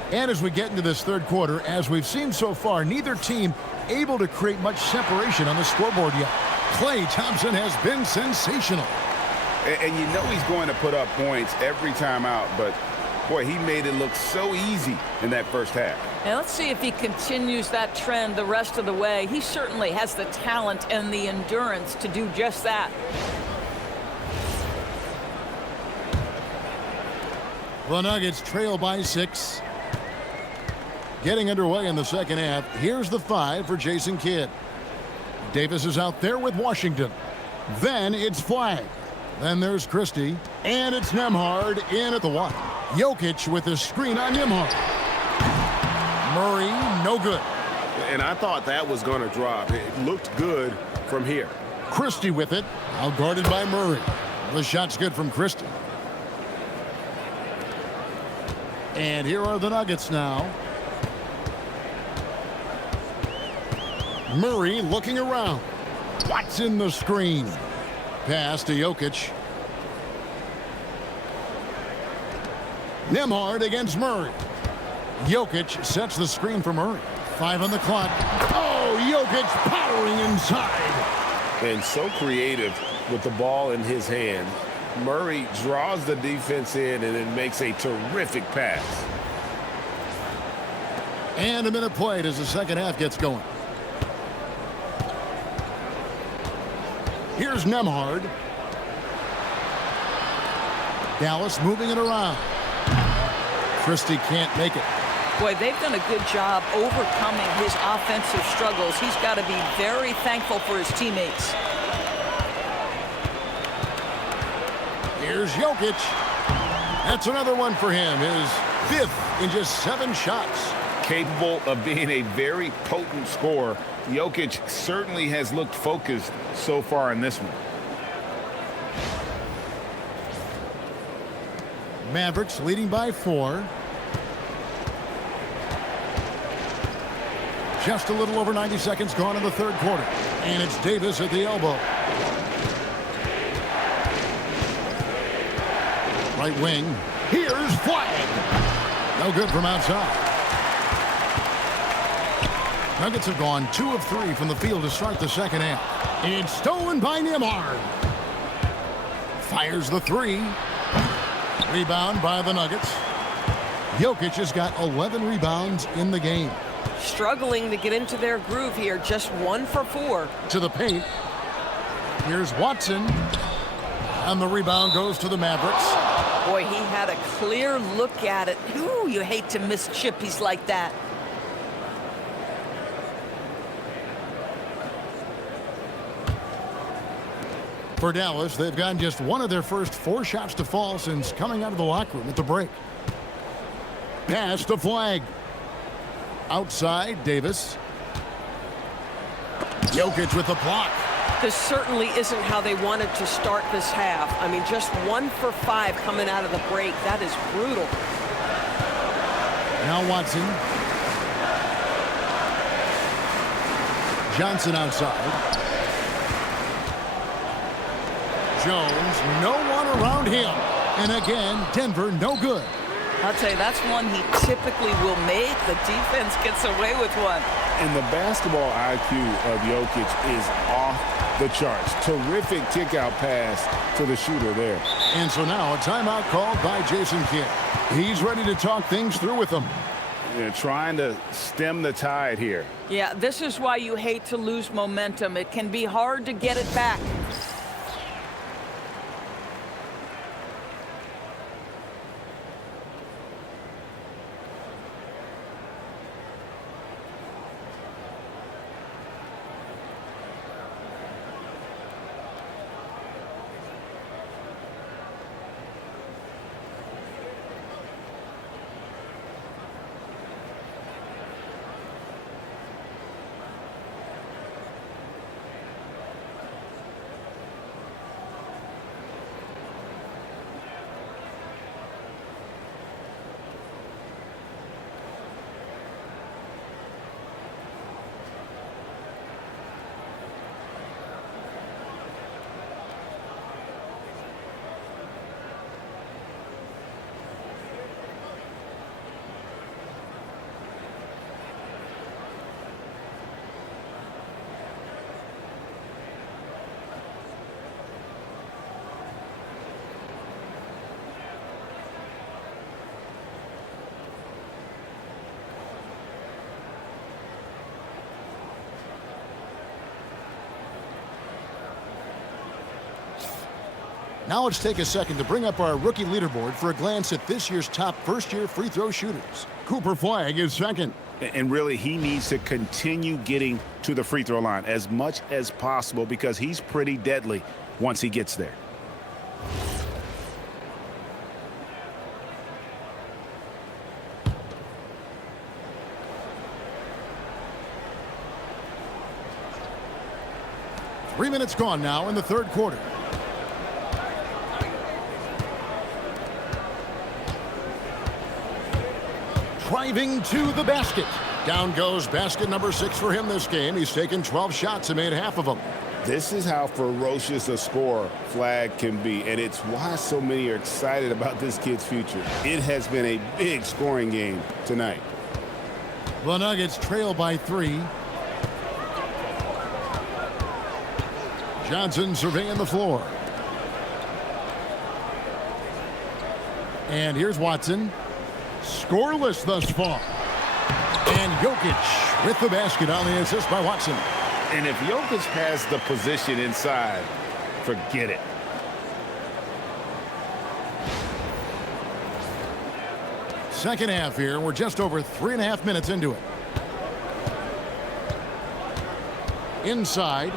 And as we get into this third quarter, as we've seen so far, neither team able to create much separation on the scoreboard yet. Klay Thompson has been sensational. And you know he's going to put up points every time out, but boy, he made it look so easy in that first half. And let's see if he continues that trend the rest of the way. He certainly has the talent and the endurance to do just that. The Nuggets trail by 6. Getting underway in the second half. Here's the 5 for Jason Kidd. Davis is out there with Washington. Then it's Flag. Then there's Christie. And it's Nembhard in at the 1. Jokic with the screen on Nembhard. Murray, no good. And I thought that was going to drop. It looked good from here. Christie with it. Out guarded by Murray. The shot's good from Christie. And here are the Nuggets now. Murray looking around. Watson the screen. Pass to Jokic. Nembhard against Murray. Jokic sets the screen for Murray. 5 on the clock. Oh, Jokic powering inside. And so creative with the ball in his hand. Murray draws the defense in and then makes a terrific pass. And a minute played as the second half gets going. Here's Nembhard. Dallas moving it around. Christie can't make it. Boy, they've done a good job overcoming his offensive struggles. He's got to be very thankful for his teammates. Here's Jokic. That's another one for him. His 5th in just 7 shots. Capable of being a very potent scorer, Jokic certainly has looked focused so far in this one. Mavericks leading by 4. Just a little over 90 seconds gone in the third quarter. And it's Davis at the elbow. Right wing. Here's Flag. No good from outside. Nuggets have gone 2 of 3 from the field to start the second half. It's stolen by Nembhard. Fires the 3. Rebound by the Nuggets. Jokic has got 11 rebounds in the game. Struggling to get into their groove here. Just 1 for 4. To the paint. Here's Watson. And the rebound goes to the Mavericks. Boy, he had a clear look at it. Ooh, you hate to miss chippies like that. For Dallas, they've gotten just 1 of their first 4 shots to fall since coming out of the locker room at the break. Pass to Flag. Outside, Davis. Jokic with the block. This certainly isn't how they wanted to start this half. I mean, just 1 for 5 coming out of the break. That is brutal. Now Watson. Johnson outside. Jones, no one around him. And again, Denver, no good. I'll tell you, that's one he typically will make. The defense gets away with one. And the basketball IQ of Jokic is off the charts. Terrific kick-out pass to the shooter there. And so now a timeout called by Jason Kidd. He's ready to talk things through with them. They're trying to stem the tide here. Yeah, this is why you hate to lose momentum. It can be hard to get it back. Now let's take a second to bring up our rookie leaderboard for a glance at this year's top first-year free throw shooters. Cooper Flag is second. And really, he needs to continue getting to the free throw line as much as possible because he's pretty deadly once he gets there. Three minutes gone now in the third quarter. Driving to the basket. Down goes basket number 6 for him this game. He's taken 12 shots and made half of them. This is how ferocious a scorer Flag can be, and it's why so many are excited about this kid's future. It has been a big scoring game tonight. The Nuggets trail by 3. Johnson surveying the floor. And here's Watson. Scoreless thus far. And Jokic with the basket on the assist by Watson. And if Jokic has the position inside, forget it. Second half here. We're just over 3.5 minutes into it. Inside.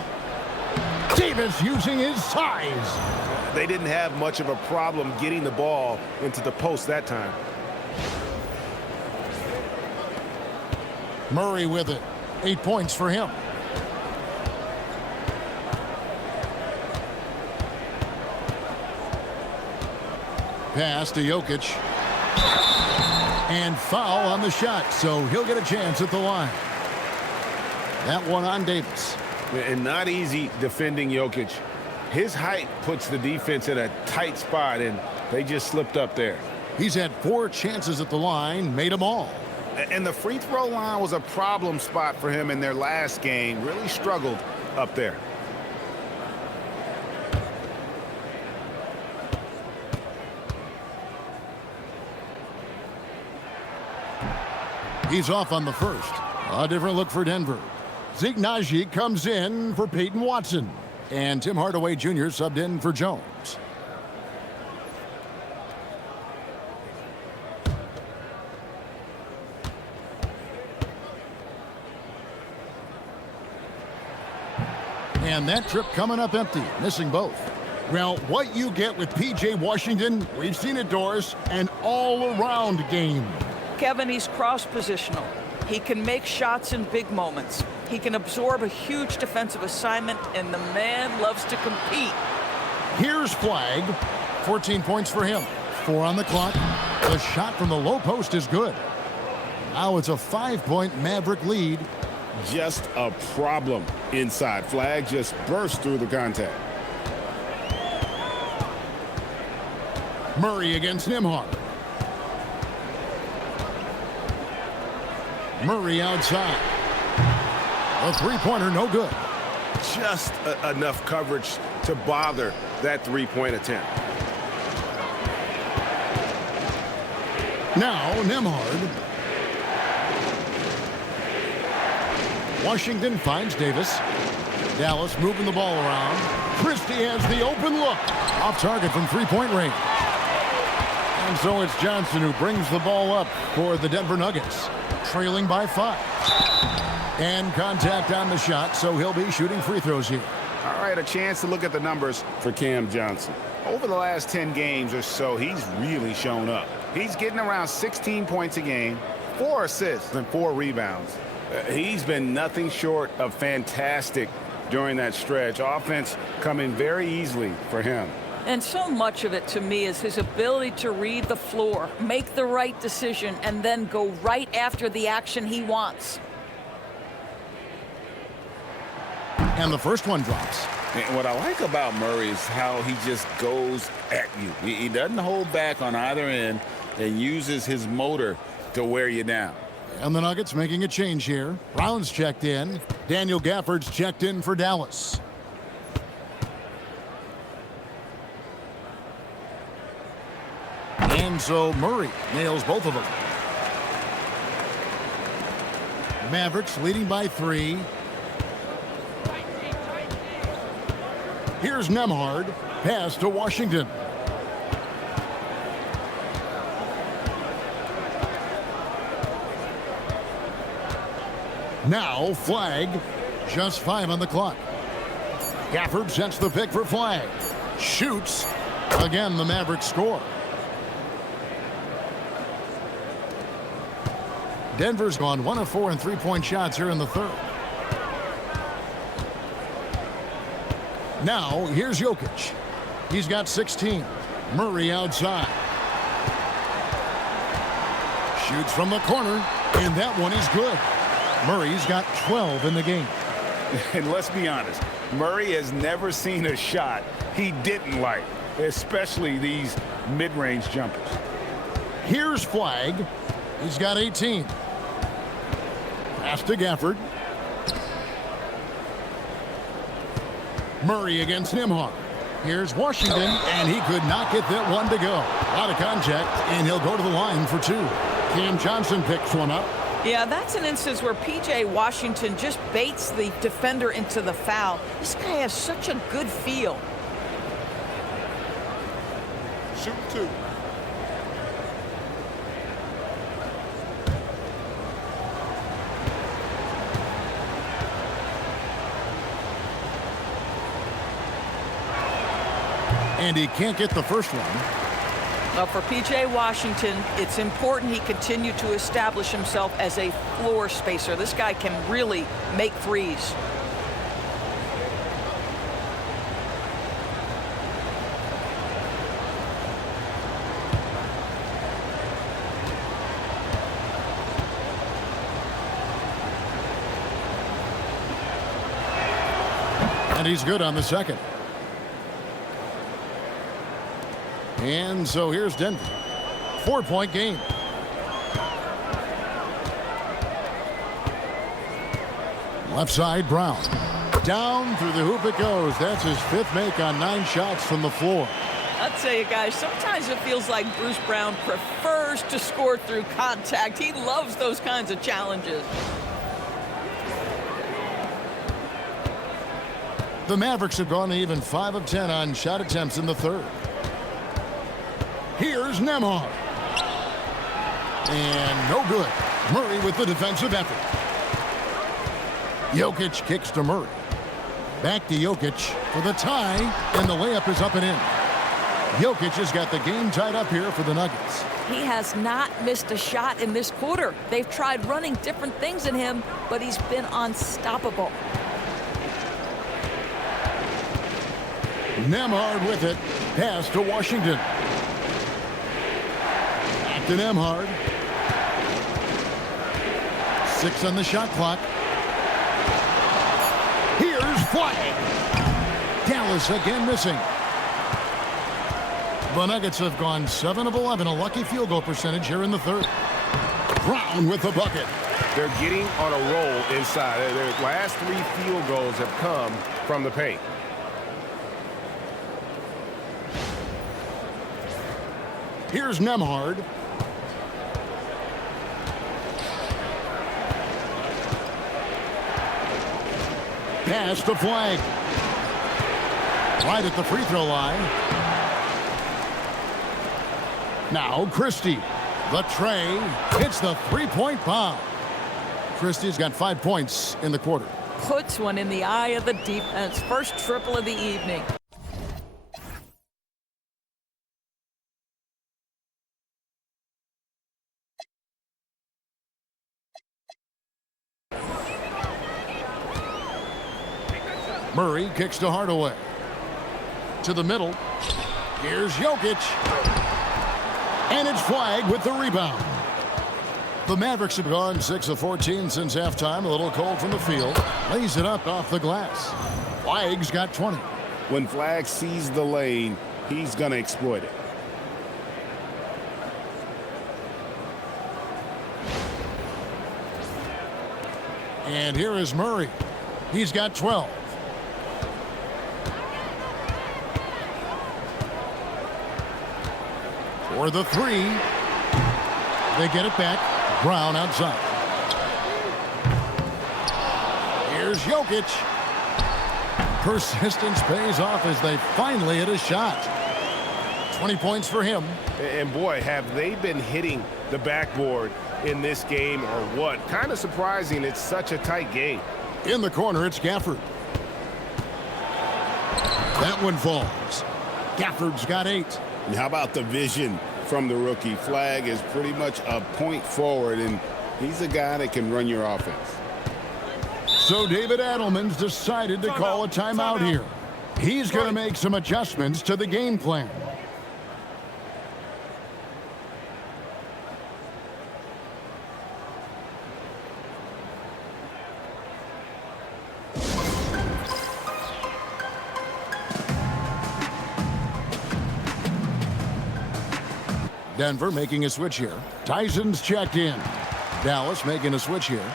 Davis using his size. They didn't have much of a problem getting the ball into the post that time. Murray with it. 8 points for him. Pass to Jokic. And foul on the shot, so he'll get a chance at the line. That one on Davis. And not easy defending Jokic. His height puts the defense in a tight spot, and they just slipped up there. He's had 4 chances at the line, made them all. And the free throw line was a problem spot for him in their last game. Really struggled up there. He's off on the first. A different look for Denver. Zeke Naji comes in for Peyton Watson. And Tim Hardaway Jr. subbed in for Jones. And that trip coming up empty, missing both. Well, what you get with P.J. Washington, we've seen it, Doris, an all-around game. Kevin, he's cross-positional. He can make shots in big moments. He can absorb a huge defensive assignment, and the man loves to compete. Here's Flag. 14 points for him. 4 on the clock. The shot from the low post is good. Now it's a 5-point Maverick lead. Just a problem inside. Flag just burst through the contact. Murray against Nembhard. Murray outside. A three-pointer, no good. Just enough coverage to bother that three-point attempt. Now Nembhard. Washington finds Davis. Dallas moving the ball around. Christie has the open look. Off target from three-point range. And so it's Johnson who brings the ball up for the Denver Nuggets. Trailing by 5. And contact on the shot, so he'll be shooting free throws here. All right, a chance to look at the numbers For Cam Johnson. over the last 10 games or so. He's really shown up. He's getting around 16 points a game, 4 assists and 4 rebounds. He's been nothing short of fantastic during that stretch. Offense coming very easily for him. And so much of it to me is his ability to read the floor, make the right decision, and then go right after the action he wants. And the first one drops. And what I like about Murray is how he just goes at you. He doesn't hold back on either end and uses his motor to wear you down. And the Nuggets making a change here. Brown's checked in. Daniel Gafford's checked in for Dallas. And so Murray nails both of them. Mavericks leading by 3. Here's Nembhard. Pass to Washington. Now Flag. Just 5 on the clock. Gafford sets the pick for Flag. Shoots. Again, the Mavericks score. Denver's gone 1 of 4 in three-point shots here in the third. Now, here's Jokic. He's got 16. Murray outside. Shoots from the corner, and that one is good. Murray's got 12 in the game. And let's be honest, Murray has never seen a shot he didn't like, especially these mid-range jumpers. Here's Flag. He's got 18. Pass to Gafford. Murray against Nembhard. Here's Washington, and he could not get that one to go. A lot of contact, and he'll go to the line for two. Cam Johnson picks one up. Yeah, that's an instance where P.J. Washington just baits the defender into the foul. This guy has such a good feel. Shoot two. And he can't get the first one. Well, for P.J. Washington, it's important he continue to establish himself as a floor spacer. This guy can really make threes. And he's good on the second. And so here's Denver. 4-point game. Left side, Brown. Down through the hoop it goes. That's his fifth make on 9 shots from the floor. I'll tell you guys, sometimes it feels like Bruce Brown prefers to score through contact. He loves those kinds of challenges. The Mavericks have gone even 5 of 10 on shot attempts in the third. Here's Nembhard. And no good. Murray with the defensive effort. Jokic kicks to Murray. Back to Jokic for the tie, and the layup is up and in. Jokic has got the game tied up here for the Nuggets. He has not missed a shot in this quarter. They've tried running different things in him, but he's been unstoppable. Nembhard with it. Pass to Washington. Back to Nembhard. 6 on the shot clock. Here's Flag. Dallas again missing. The Nuggets have gone 7 of 11, a lucky field goal percentage here in the third. Brown with the bucket. They're getting on a roll inside. Their last 3 field goals have come from the paint. Here's Nembhard. Pass to Flag. Right at the free throw line. Now Christie. The tray hits the three-point bomb. Christie's got 5 points in the quarter. Puts one in the eye of the defense. First triple of the evening. Murray kicks to Hardaway. To the middle. Here's Jokic. And it's Flag with the rebound. The Mavericks have gone 6 of 14 since halftime. A little cold from the field. Lays it up off the glass. Flag's got 20. When Flag sees the lane, he's going to exploit it. And here is Murray. He's got 12. For the 3. They get it back. Brown outside. Here's Jokic. Persistence pays off as they finally hit a shot. 20 points for him. And boy, have they been hitting the backboard in this game or what? Kind of surprising it's such a tight game. In the corner, it's Gafford. That one falls. Gafford's got 8. And how about the vision from the rookie? Flag is pretty much a point forward, and he's a guy that can run your offense. So David Adelman's decided to call a timeout here. He's going to make some adjustments to the game plan. Denver making a switch here. Tyson's checked in. Dallas making a switch here.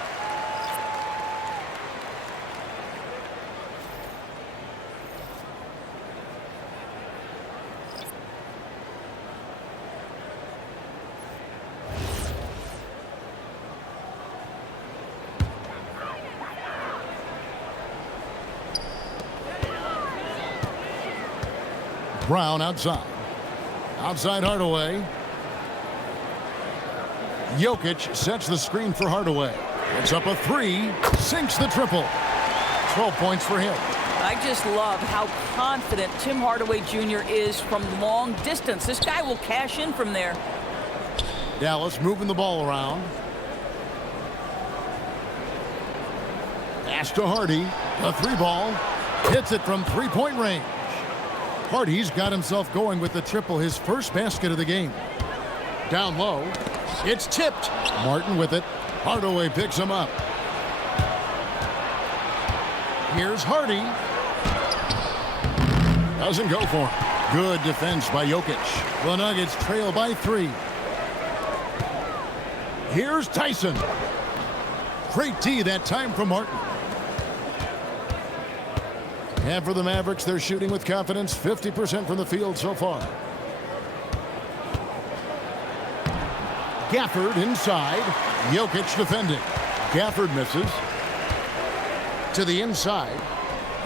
Brown outside. Outside Hardaway. Jokic sets the screen for Hardaway. It's up a three. Sinks the triple. 12 points for him. I just love how confident Tim Hardaway Jr. is from long distance. This guy will cash in from there. Dallas moving the ball around. Pass to Hardy. The three ball. Hits it from three-point range. Hardy's got himself going with the triple, his first basket of the game. Down low. It's tipped. Martin with it. Hardaway picks him up. Here's Hardy. Doesn't go for him. Good defense by Jokic. The Nuggets trail by 3. Here's Tyson. Great D that time from Martin. And for the Mavericks, they're shooting with confidence, 50% from the field so far. Gafford inside. Jokic defending. Gafford misses. To the inside.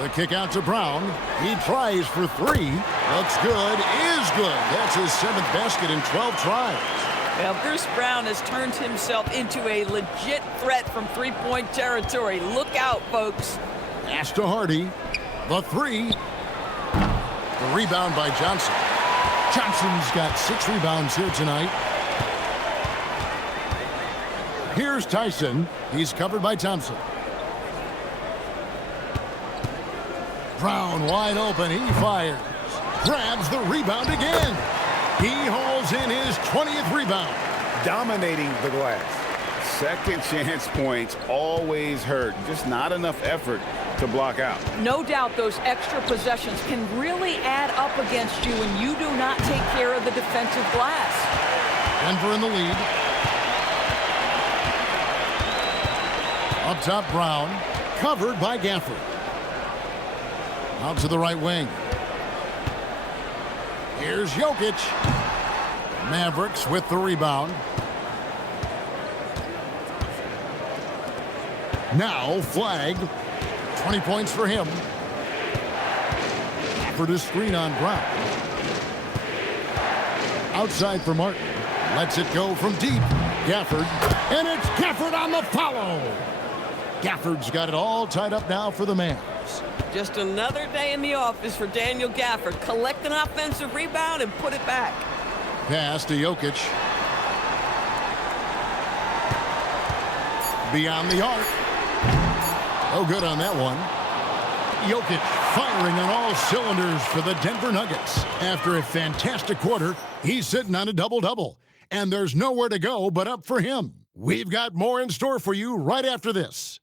The kick out to Brown. He tries for 3. Looks good. Is good. That's his 7th basket in 12 tries. Well, Bruce Brown has turned himself into a legit threat from three-point territory. Look out, folks. Pass to Hardy. The 3. The rebound by Johnson. Johnson's got 6 rebounds here tonight. Here's Tyson. He's covered by Thompson. Brown wide open. He fires. Grabs the rebound again. He hauls in his 20th rebound. Dominating the glass. Second chance points always hurt. Just not enough effort to block out. No doubt those extra possessions can really add up against you when you do not take care of the defensive glass. Denver in the lead. Up top, Brown. Covered by Gafford. Out to the right wing. Here's Jokic. Mavericks with the rebound. Now flagged. 20 points for him. For the screen on Brown. Outside for Martin. Lets it go from deep. Gafford. And it's Gafford on the follow. Gafford's got it all tied up now for the Mavs. Just another day in the office for Daniel Gafford. Collect an offensive rebound and put it back. Pass to Jokic. Beyond the arc. Oh, good on that one. Jokic firing on all cylinders for the Denver Nuggets. After a fantastic quarter, he's sitting on a double-double. And there's nowhere to go but up for him. We've got more in store for you right after this.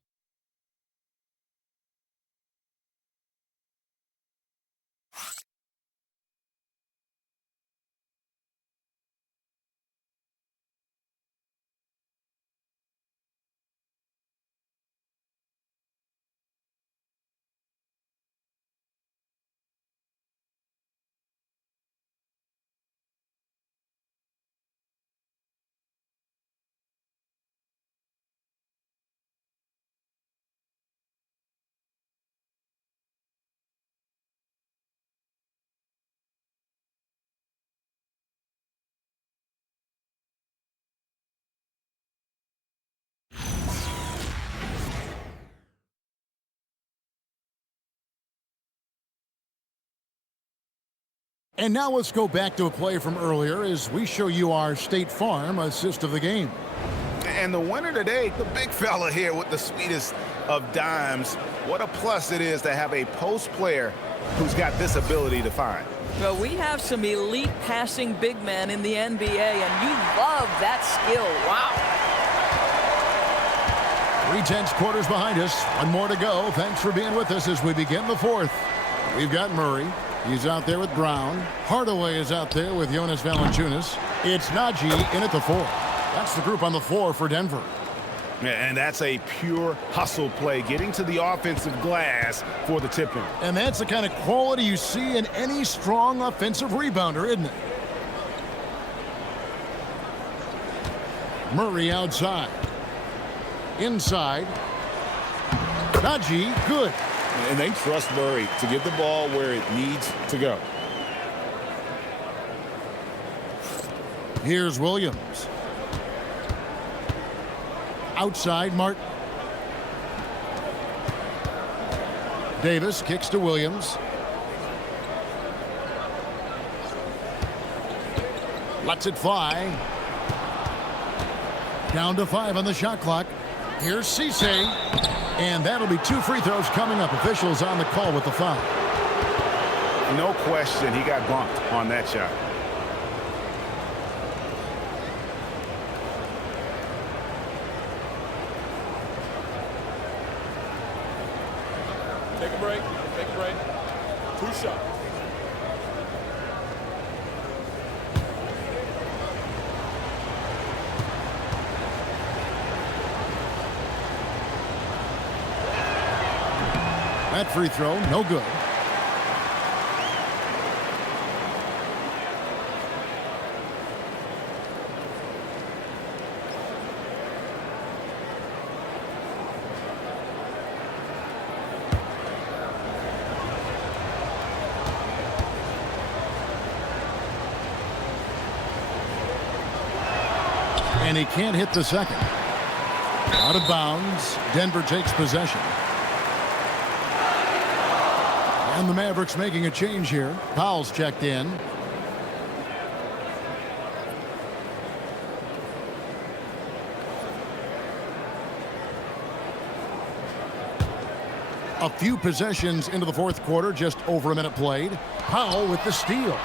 And now let's go back to a play from earlier as we show you our State Farm assist of the game. And the winner today, the big fella here with the sweetest of dimes. What a plus it is to have a post player who's got this ability to find. Well, we have some elite passing big men in the NBA, and you love that skill. Wow. 3/10 quarters behind us. One more to go. Thanks for being with us as we begin the 4th. We've got Murray. He's out there with Brown. Hardaway is out there with Jonas Valanciunas. It's Najee in at the 4. That's the group on the floor for Denver. And that's a pure hustle play, getting to the offensive glass for the tip-in. And that's the kind of quality you see in any strong offensive rebounder, isn't it? Murray outside. Inside. Najee, good. And they trust Murray to get the ball where it needs to go. Here's Williams. Outside Martin. Davis kicks to Williams. Lets it fly. Down to 5 on the shot clock. Here's Cisse. And that'll be 2 free throws coming up. Officials on the call with the foul. No question, he got bumped on that shot. Take a break. Take a break. 2 shots. That free throw, no good. And he can't hit the second. Out of bounds. Denver takes possession. And the Mavericks making a change here. Powell's checked in. A few possessions into the fourth quarter, just over a minute played. Powell with the steal.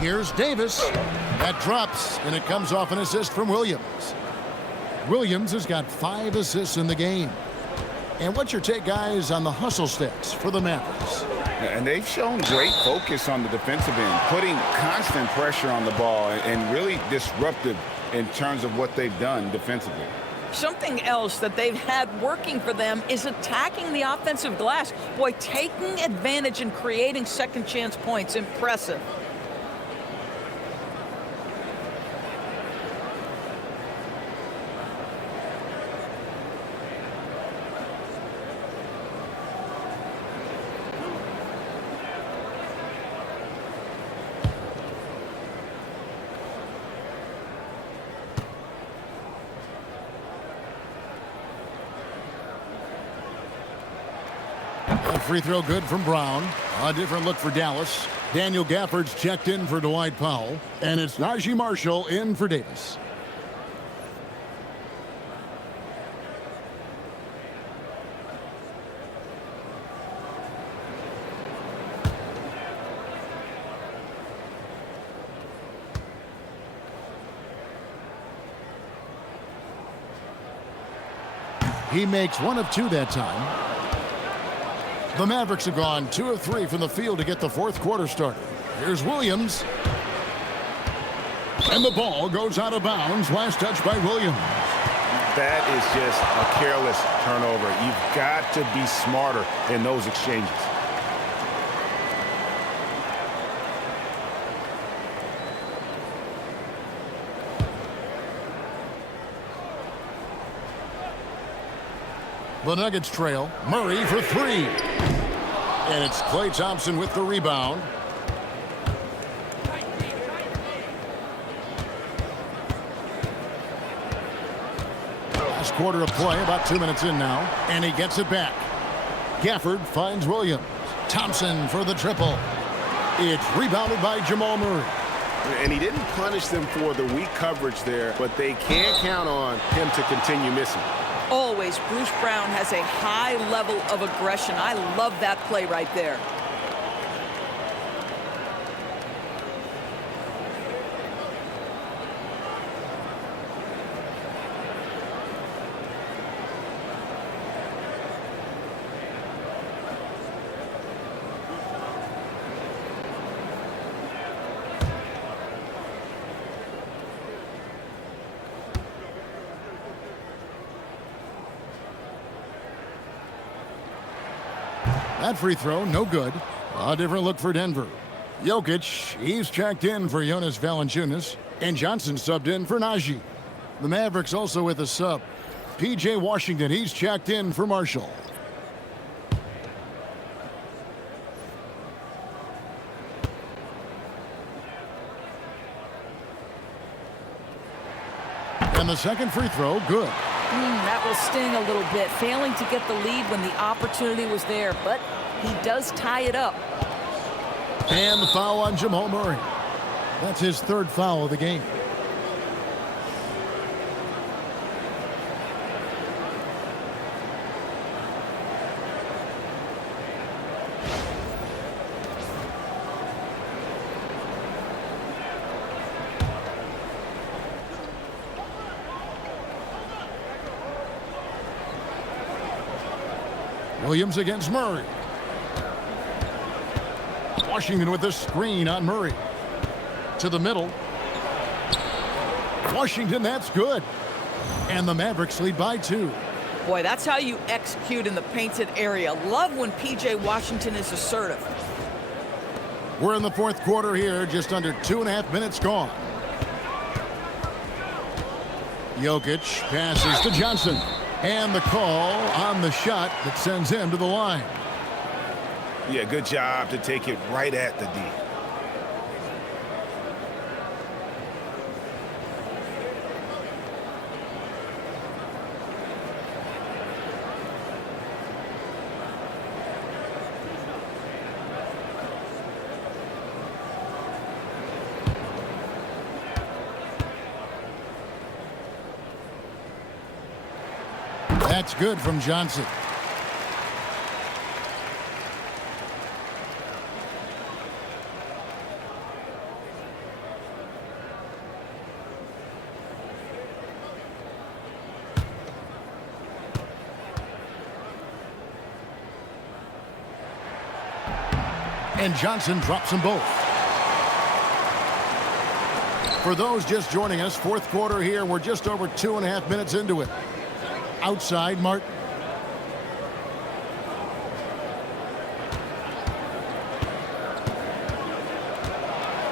Here's Davis. That drops, and it comes off an assist from Williams. Williams has got 5 assists in the game. And what's your take, guys, on the hustle stats for the Mavericks? And they've shown great focus on the defensive end, putting constant pressure on the ball and really disruptive in terms of what they've done defensively. Something else that they've had working for them is attacking the offensive glass. Boy, taking advantage and creating second chance points. Impressive. Free throw good from Brown. A different look for Dallas. Daniel Gafford's checked in for Dwight Powell. And it's Najee Marshall in for Davis. He makes 1 of 2 that time. The Mavericks have gone 2 of 3 from the field to get the fourth quarter started. Here's Williams. And the ball goes out of bounds. Last touch by Williams. That is just a careless turnover. You've got to be smarter in those exchanges. The Nuggets trail. Murray for 3. And it's Klay Thompson with the rebound. Last quarter of play, about 2 minutes in now. And he gets it back. Gafford finds Williams. Thompson for the triple. It's rebounded by Jamal Murray. And he didn't punish them for the weak coverage there, but they can't count on him to continue missing. Always, Bruce Brown has a high level of aggression. I love that play right there. That free throw, no good. A different look for Denver. Jokic, he's checked in for Jonas Valanciunas. And Johnson subbed in for Najee. The Mavericks also with a sub. P.J. Washington, he's checked in for Marshall. And the second free throw, good. That will sting a little bit, failing to get the lead when the opportunity was there, but he does tie it up. And the foul on Jamal Murray. That's his third foul of the game. Williams against Murray. Washington with the screen on Murray. To the middle. Washington, that's good. And the Mavericks lead by 2. Boy, that's how you execute in the painted area. Love when P.J. Washington is assertive. We're in the fourth quarter here, just under 2.5 minutes gone. Jokic passes to Johnson. And the call on the shot that sends him to the line. Yeah, good job to take it right at the D. That's good from Johnson. And Johnson drops them both. For those just joining us, fourth quarter here, we're just over 2.5 minutes into it. Outside, Martin.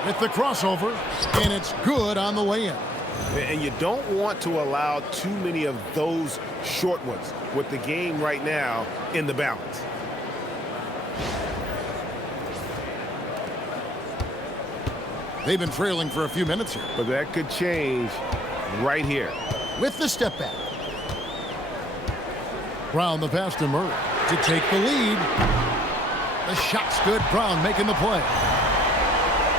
With the crossover, and it's good on the lay-in. And you don't want to allow too many of those short ones with the game right now in the balance. They've been trailing for a few minutes here. But that could change right here. With the step back. Brown the pass to Murray to take the lead. The shot's good. Brown making the play.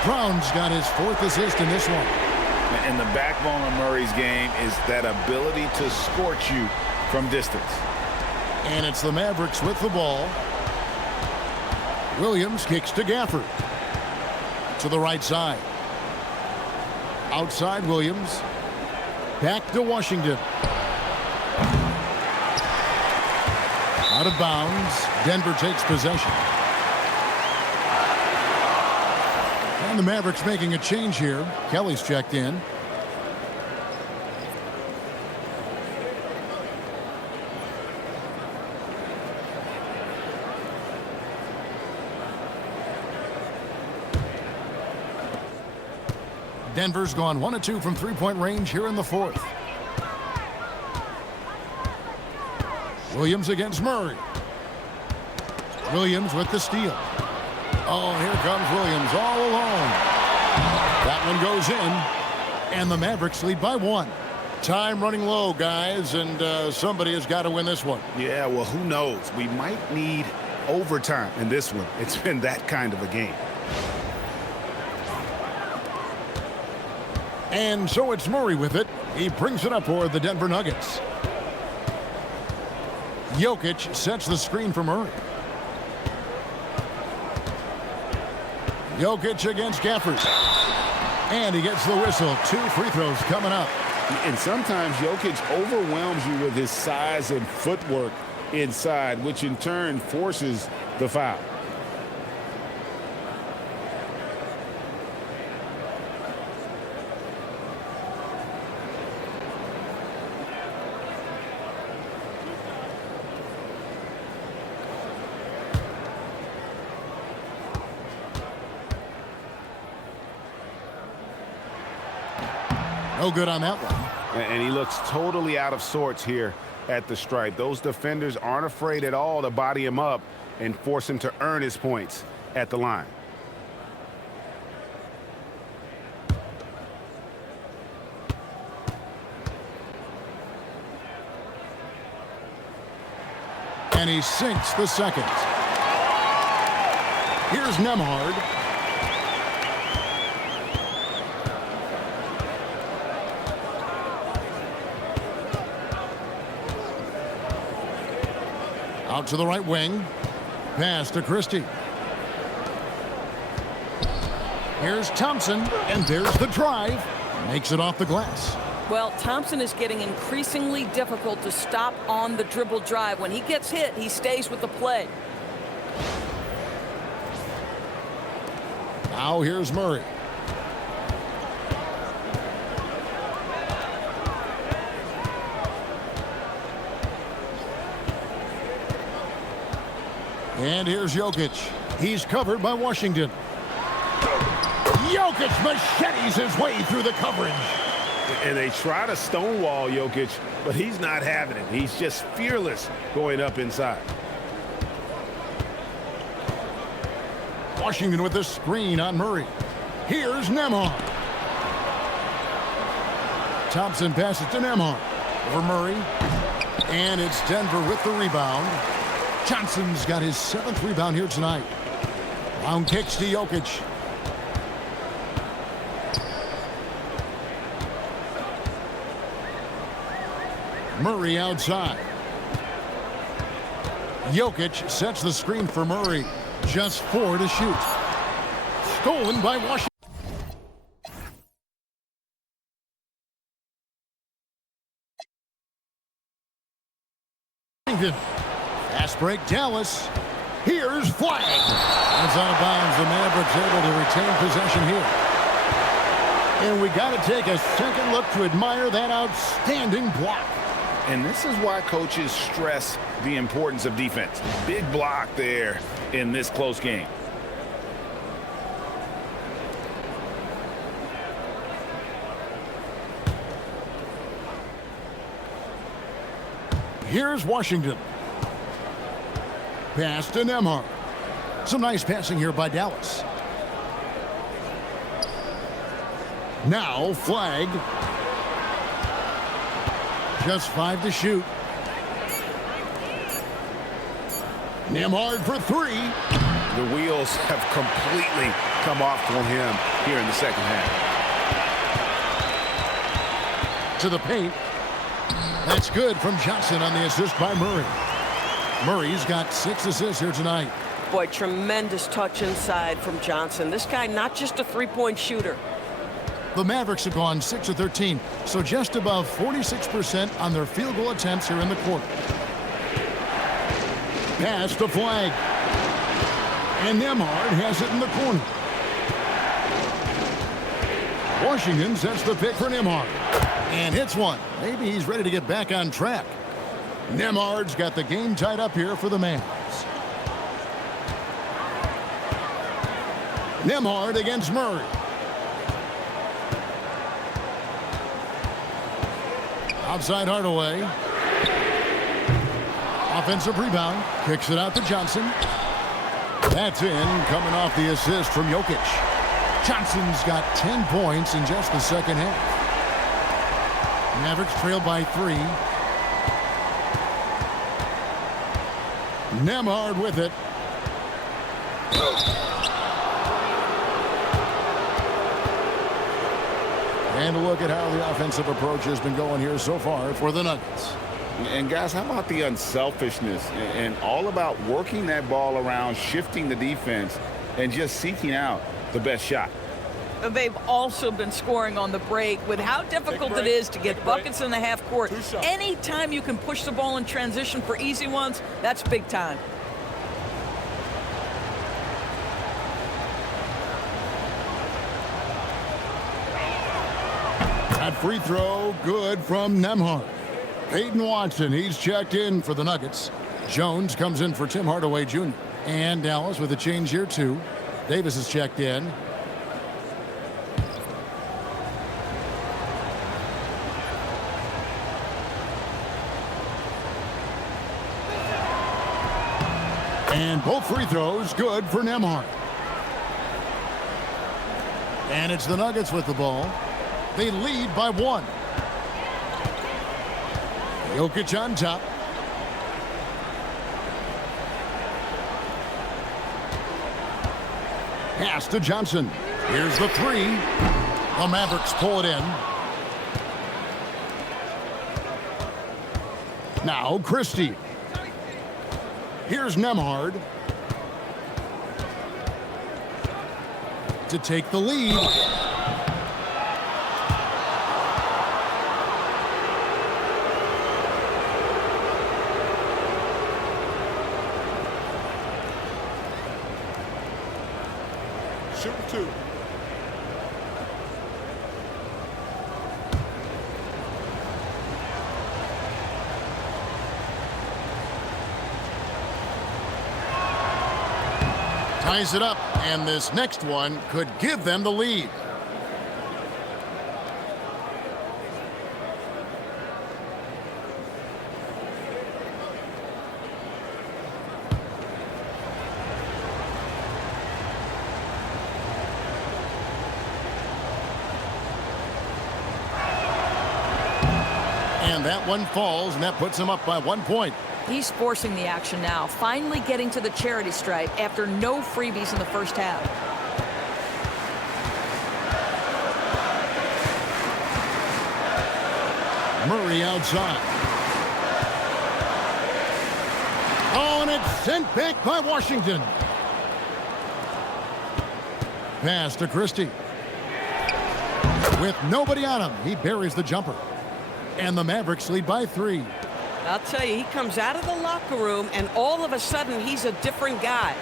Brown's got his 4th assist in this one. And the backbone of Murray's game is that ability to scorch you from distance. And it's the Mavericks with the ball. Williams kicks to Gafford. To the right side. Outside Williams. Back to Washington. Out of bounds. Denver takes possession. And the Mavericks making a change here. Kelly's checked in. Denver's gone 1 of 2 from three-point range here in the fourth. Williams against Murray. Williams with the steal. Oh, here comes Williams all alone. That one goes in, and the Mavericks lead by 1. Time running low, guys, and somebody has got to win this one. Yeah, well, who knows? We might need overtime in this one. It's been that kind of a game. And so it's Murray with it. He brings it up for the Denver Nuggets. Jokic sets the screen for Murray. Jokic against Gafford. And he gets the whistle. 2 free throws coming up. And sometimes Jokic overwhelms you with his size and footwork inside, which in turn forces the foul. No good on that one. And he looks totally out of sorts here at the stripe. Those defenders aren't afraid at all to body him up and force him to earn his points at the line. And he sinks the second. Here's Nembhard. Out to the right wing. Pass to Christie. Here's Thompson, and there's the drive. Makes it off the glass. Well, Thompson is getting increasingly difficult to stop on the dribble drive. When he gets hit, he stays with the play. Now here's Murray. And here's Jokic. He's covered by Washington. Jokic machetes his way through the coverage. And they try to stonewall Jokic, but he's not having it. He's just fearless going up inside. Washington with the screen on Murray. Here's Nembhard. Thompson passes to Nembhard. Over Murray. And it's Denver with the rebound. Johnson's got his 7th rebound here tonight. Round kicks to Jokic. Murray outside. Jokic sets the screen for Murray. Just 4 to shoot. Stolen by Washington. Fast break, Dallas. Here's Flag. That's out of bounds. The Mavericks able to retain possession here. And we got to take a second look to admire that outstanding block. And this is why coaches stress the importance of defense. Big block there in this close game. Here's Washington. Pass to Nembhard. Some nice passing here by Dallas. Now Flag. Just 5 to shoot. Nembhard for 3. The wheels have completely come off on him here in the second half. To the paint. That's good from Johnson on the assist by Murray. Murray's got 6 assists here tonight. Boy, tremendous touch inside from Johnson. This guy, not just a three-point shooter. The Mavericks have gone 6 of 13, so just above 46% on their field goal attempts here in the quarter. Pass to Flag. And Nembhard has it in the corner. Washington sets the pick for Nembhard. And hits one. Maybe he's ready to get back on track. Nembhard's got the game tied up here for the Mavs. Nembhard against Murray. Outside Hardaway. Offensive rebound. Kicks it out to Johnson. That's in, coming off the assist from Jokic. Johnson's got 10 points in just the second half. Mavericks trail by 3. Nembhard with it. And a look at how the offensive approach has been going here so far for the Nuggets. And guys, how about the unselfishness and all about working that ball around, shifting the defense, and just seeking out the best shot. They've also been scoring on the break with how difficult it is to get buckets in the half court. Anytime you can push the ball in transition for easy ones, that's big time. That free throw, good from Nembhard. Peyton Watson, he's checked in for the Nuggets. Jones comes in for Tim Hardaway Jr. And Dallas with a change here too. Davis is checked in. And both free throws good for Nembhard. And it's the Nuggets with the ball. They lead by 1. Jokic on top. Pass to Johnson. Here's the three. The Mavericks pull it in. Now Christie. Here's Nembhard to take the lead. Shooting two. Ties it up, and this next one could give them the lead. And that one falls, and that puts them up by 1 point. He's forcing the action now, finally getting to the charity stripe after no freebies in the first half. Murray outside. Oh, and it's sent back by Washington. Pass to Christie. With nobody on him, he buries the jumper. And the Mavericks lead by 3. I'll tell you, he comes out of the locker room, and all of a sudden, he's a different guy.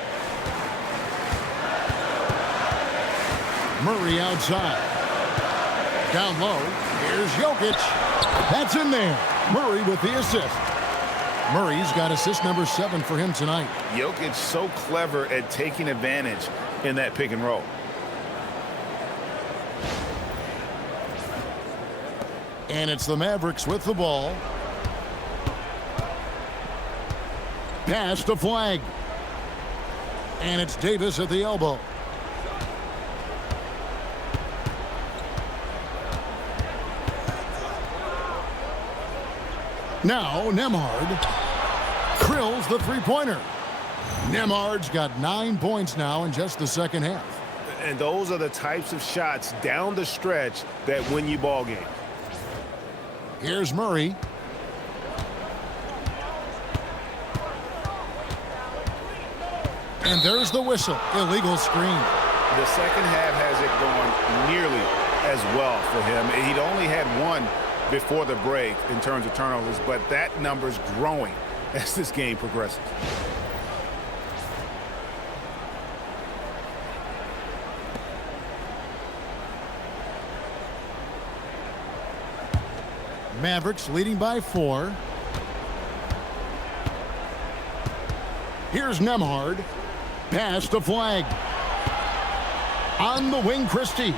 Murray outside. Down low, here's Jokic. That's in there. Murray with the assist. Murray's got assist number 7 for him tonight. Jokic so clever at taking advantage in that pick and roll. And it's the Mavericks with the ball. Pass to Flag. And it's Davis at the elbow. Now Nembhard drills the three-pointer. Nembhard's got 9 points now in just the second half. And those are the types of shots down the stretch that win you ball games. Here's Murray. And there's the whistle. Illegal screen. The second half hasn't gone nearly as well for him. He'd only had 1 before the break in terms of turnovers, but that number's growing as this game progresses. Mavericks leading by 4. Here's Nembhard. Pass to Flag. On the wing, Christie.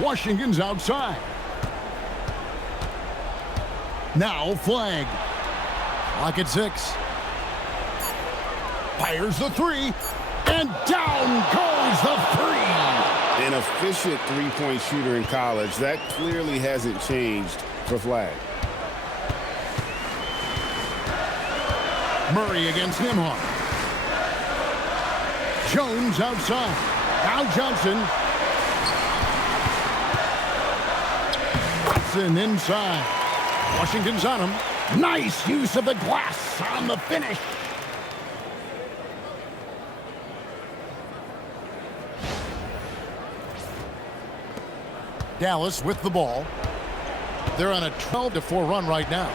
Washington's outside. Now Flag. Clock at 6. Fires the 3. And down goes the 3. An efficient three-point shooter in college. That clearly hasn't changed for Flag. Murray against Nembhard. Jones outside. Now Johnson. Watson inside. Washington's on him. Nice use of the glass on the finish. Dallas with the ball. They're on a 12-4 run right now.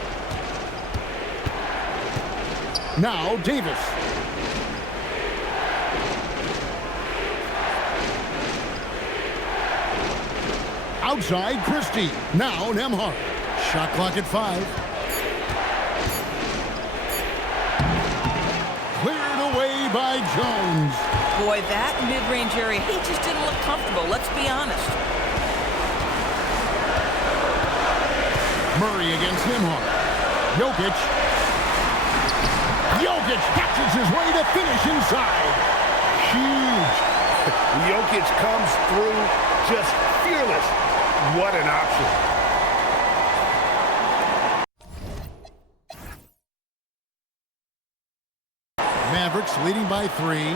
Now Davis. Outside Christie. Now Nembhard. Shot clock at 5. Cleared away by Jones. Boy, that mid-range area, he just didn't look comfortable, let's be honest. Murray against Nembhard. Jokic. Jokic hatches his way to finish inside. Huge. Jokic comes through just fearless. What an option. Mavericks leading by 3.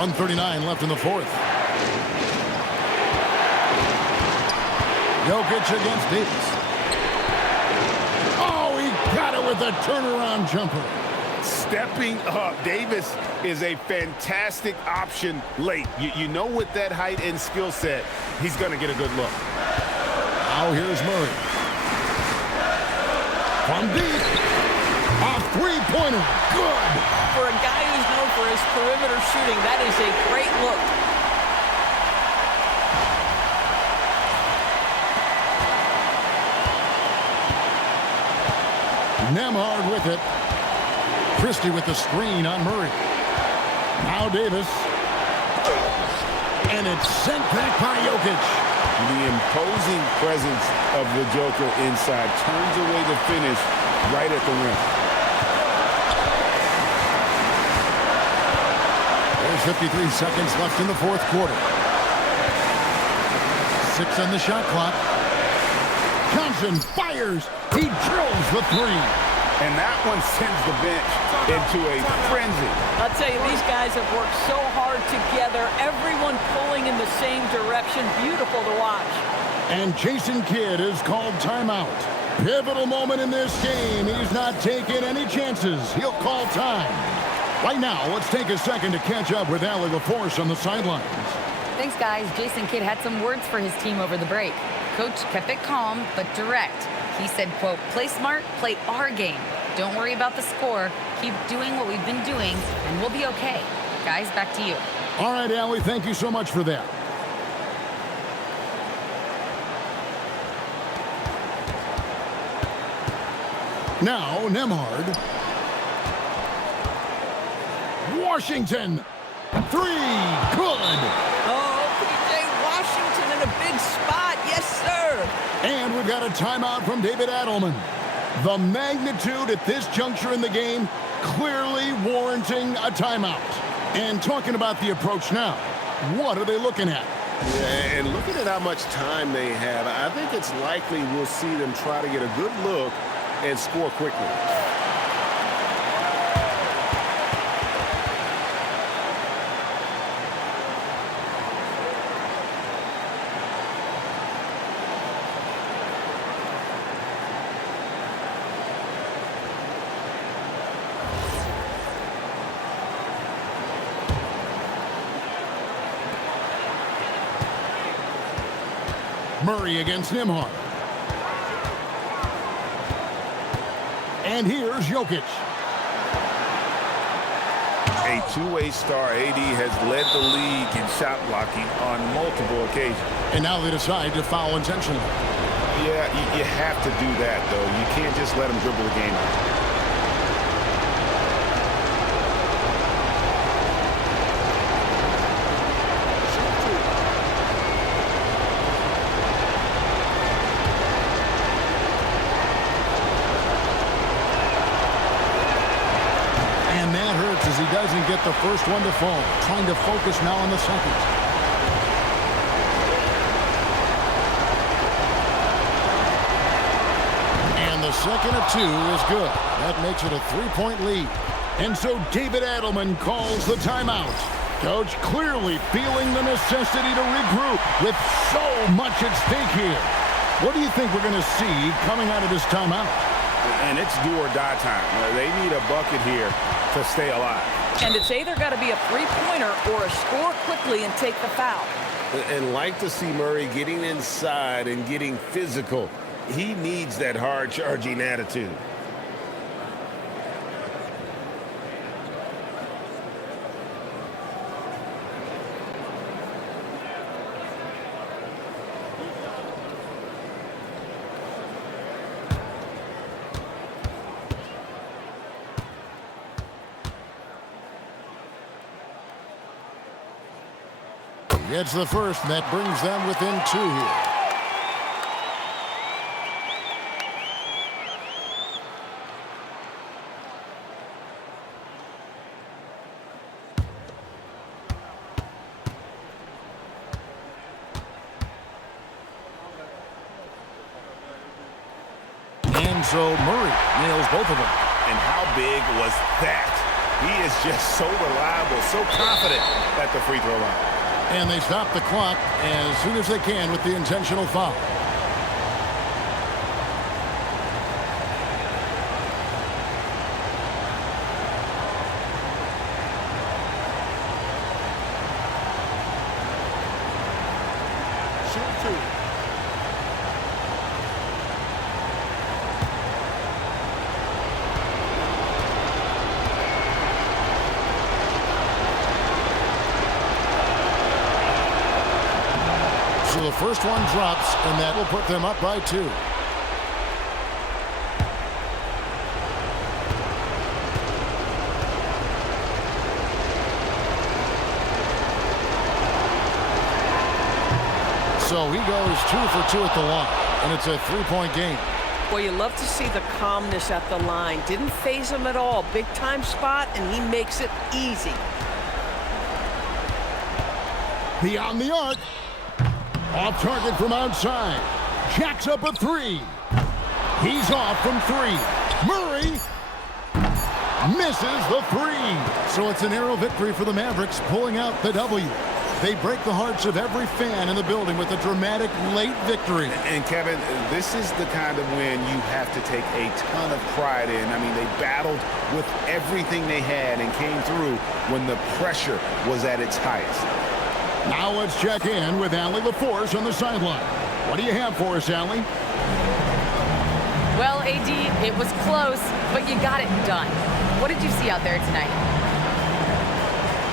1:39 left in the fourth. Jokic against Davis. Oh, he got it with a turnaround jumper. Stepping up. Davis is a fantastic option late. You know with that height and skill set, he's going to get a good look. Now here's Murray. From deep. A three-pointer. Good. For a guy who's known for his perimeter shooting, that is a great look. Nembhard with it. Christie with the screen on Murray. Now Davis. And it's sent back by Jokic. The imposing presence of the Joker inside turns away the finish right at the rim. There's 53 seconds left in the fourth quarter. 6 on the shot clock. Johnson fires. He drills the three. And that one sends the bench into a frenzy. I'll tell you, these guys have worked so hard together. Everyone pulling in the same direction. Beautiful to watch. And Jason Kidd is called timeout. Pivotal moment in this game. He's not taking any chances. He'll call time. Right now, let's take a second to catch up with Allie LaForce on the sidelines. Thanks, guys. Jason Kidd had some words for his team over the break. Coach kept it calm, but direct. He said, quote, play smart, play our game. Don't worry about the score. Keep doing what we've been doing, and we'll be okay. Guys, back to you. All right, Allie, thank you so much for that. Now, Nembhard. Washington. Three. Good. Oh, P.J. Washington in a big spot. Yes, sir. And we've got a timeout from David Adelman. The magnitude at this juncture in the game clearly warranting a timeout. And talking about the approach now, what are they looking at? Yeah, and looking at how much time they have, I think it's likely we'll see them try to get a good look and score quickly. Murray against Nembhard. And here's Jokic. A two-way star, AD has led the league in shot blocking on multiple occasions. And now they decide to foul intentionally. Yeah, you have to do that, though. You can't just let him dribble the game out. As he doesn't get the first one to fall. Trying to focus now on the second. And the second of two is good. That makes it a three-point lead. And so David Adelman calls the timeout. Coach clearly feeling the necessity to regroup with so much at stake here. What do you think we're going to see coming out of this timeout? And it's do or die time. They need a bucket here to stay alive. And it's either got to be a three-pointer or a score quickly and take the foul. And like to see Murray getting inside and getting physical. He needs that hard-charging attitude. Gets the first, and that brings them within two here. And so Murray nails both of them. And how big was that? He is just so reliable, so confident at the free throw line. And they stop the clock as soon as they can with the intentional foul. So the first one drops, and that will put them up by 2. So he goes 2 for 2 at the line, and it's a 3-point game. Well, you love to see the calmness at the line. Didn't phase him at all. Big time spot, and he makes it easy. Beyond the arc. Off target from outside. Jacks up a 3. He's off from 3. Murray misses the 3. So it's a narrow victory for the Mavericks, pulling out the W. They break the hearts of every fan in the building with a dramatic late victory. And Kevin, this is the kind of win you have to take a ton of pride in. I mean, they battled with everything they had and came through when the pressure was at its highest. Now let's check in with Allie LaForce on the sideline. What do you have for us, Allie? Well, AD, it was close, but you got it done. What did you see out there tonight?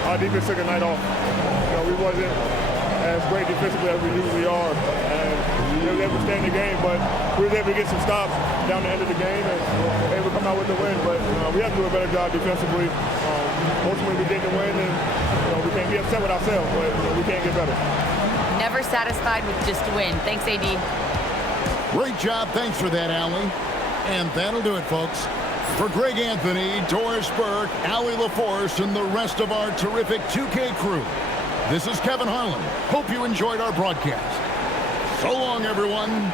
Our defense took a night off. We wasn't as great defensively as we usually are, and we were able to stay in the game, but we were able to get some stops down the end of the game and able to come out with the win. But we have to do a better job defensively. Ultimately, we didn't win, and we can't be upset with ourselves, but we can't get better. Never satisfied with just a win. Thanks, AD. Great job. Thanks for that, Allie. And that'll do it, folks. For Greg Anthony, Doris Burke, Allie LaForce, and the rest of our terrific 2K crew, this is Kevin Harlan. Hope you enjoyed our broadcast. So long, everyone.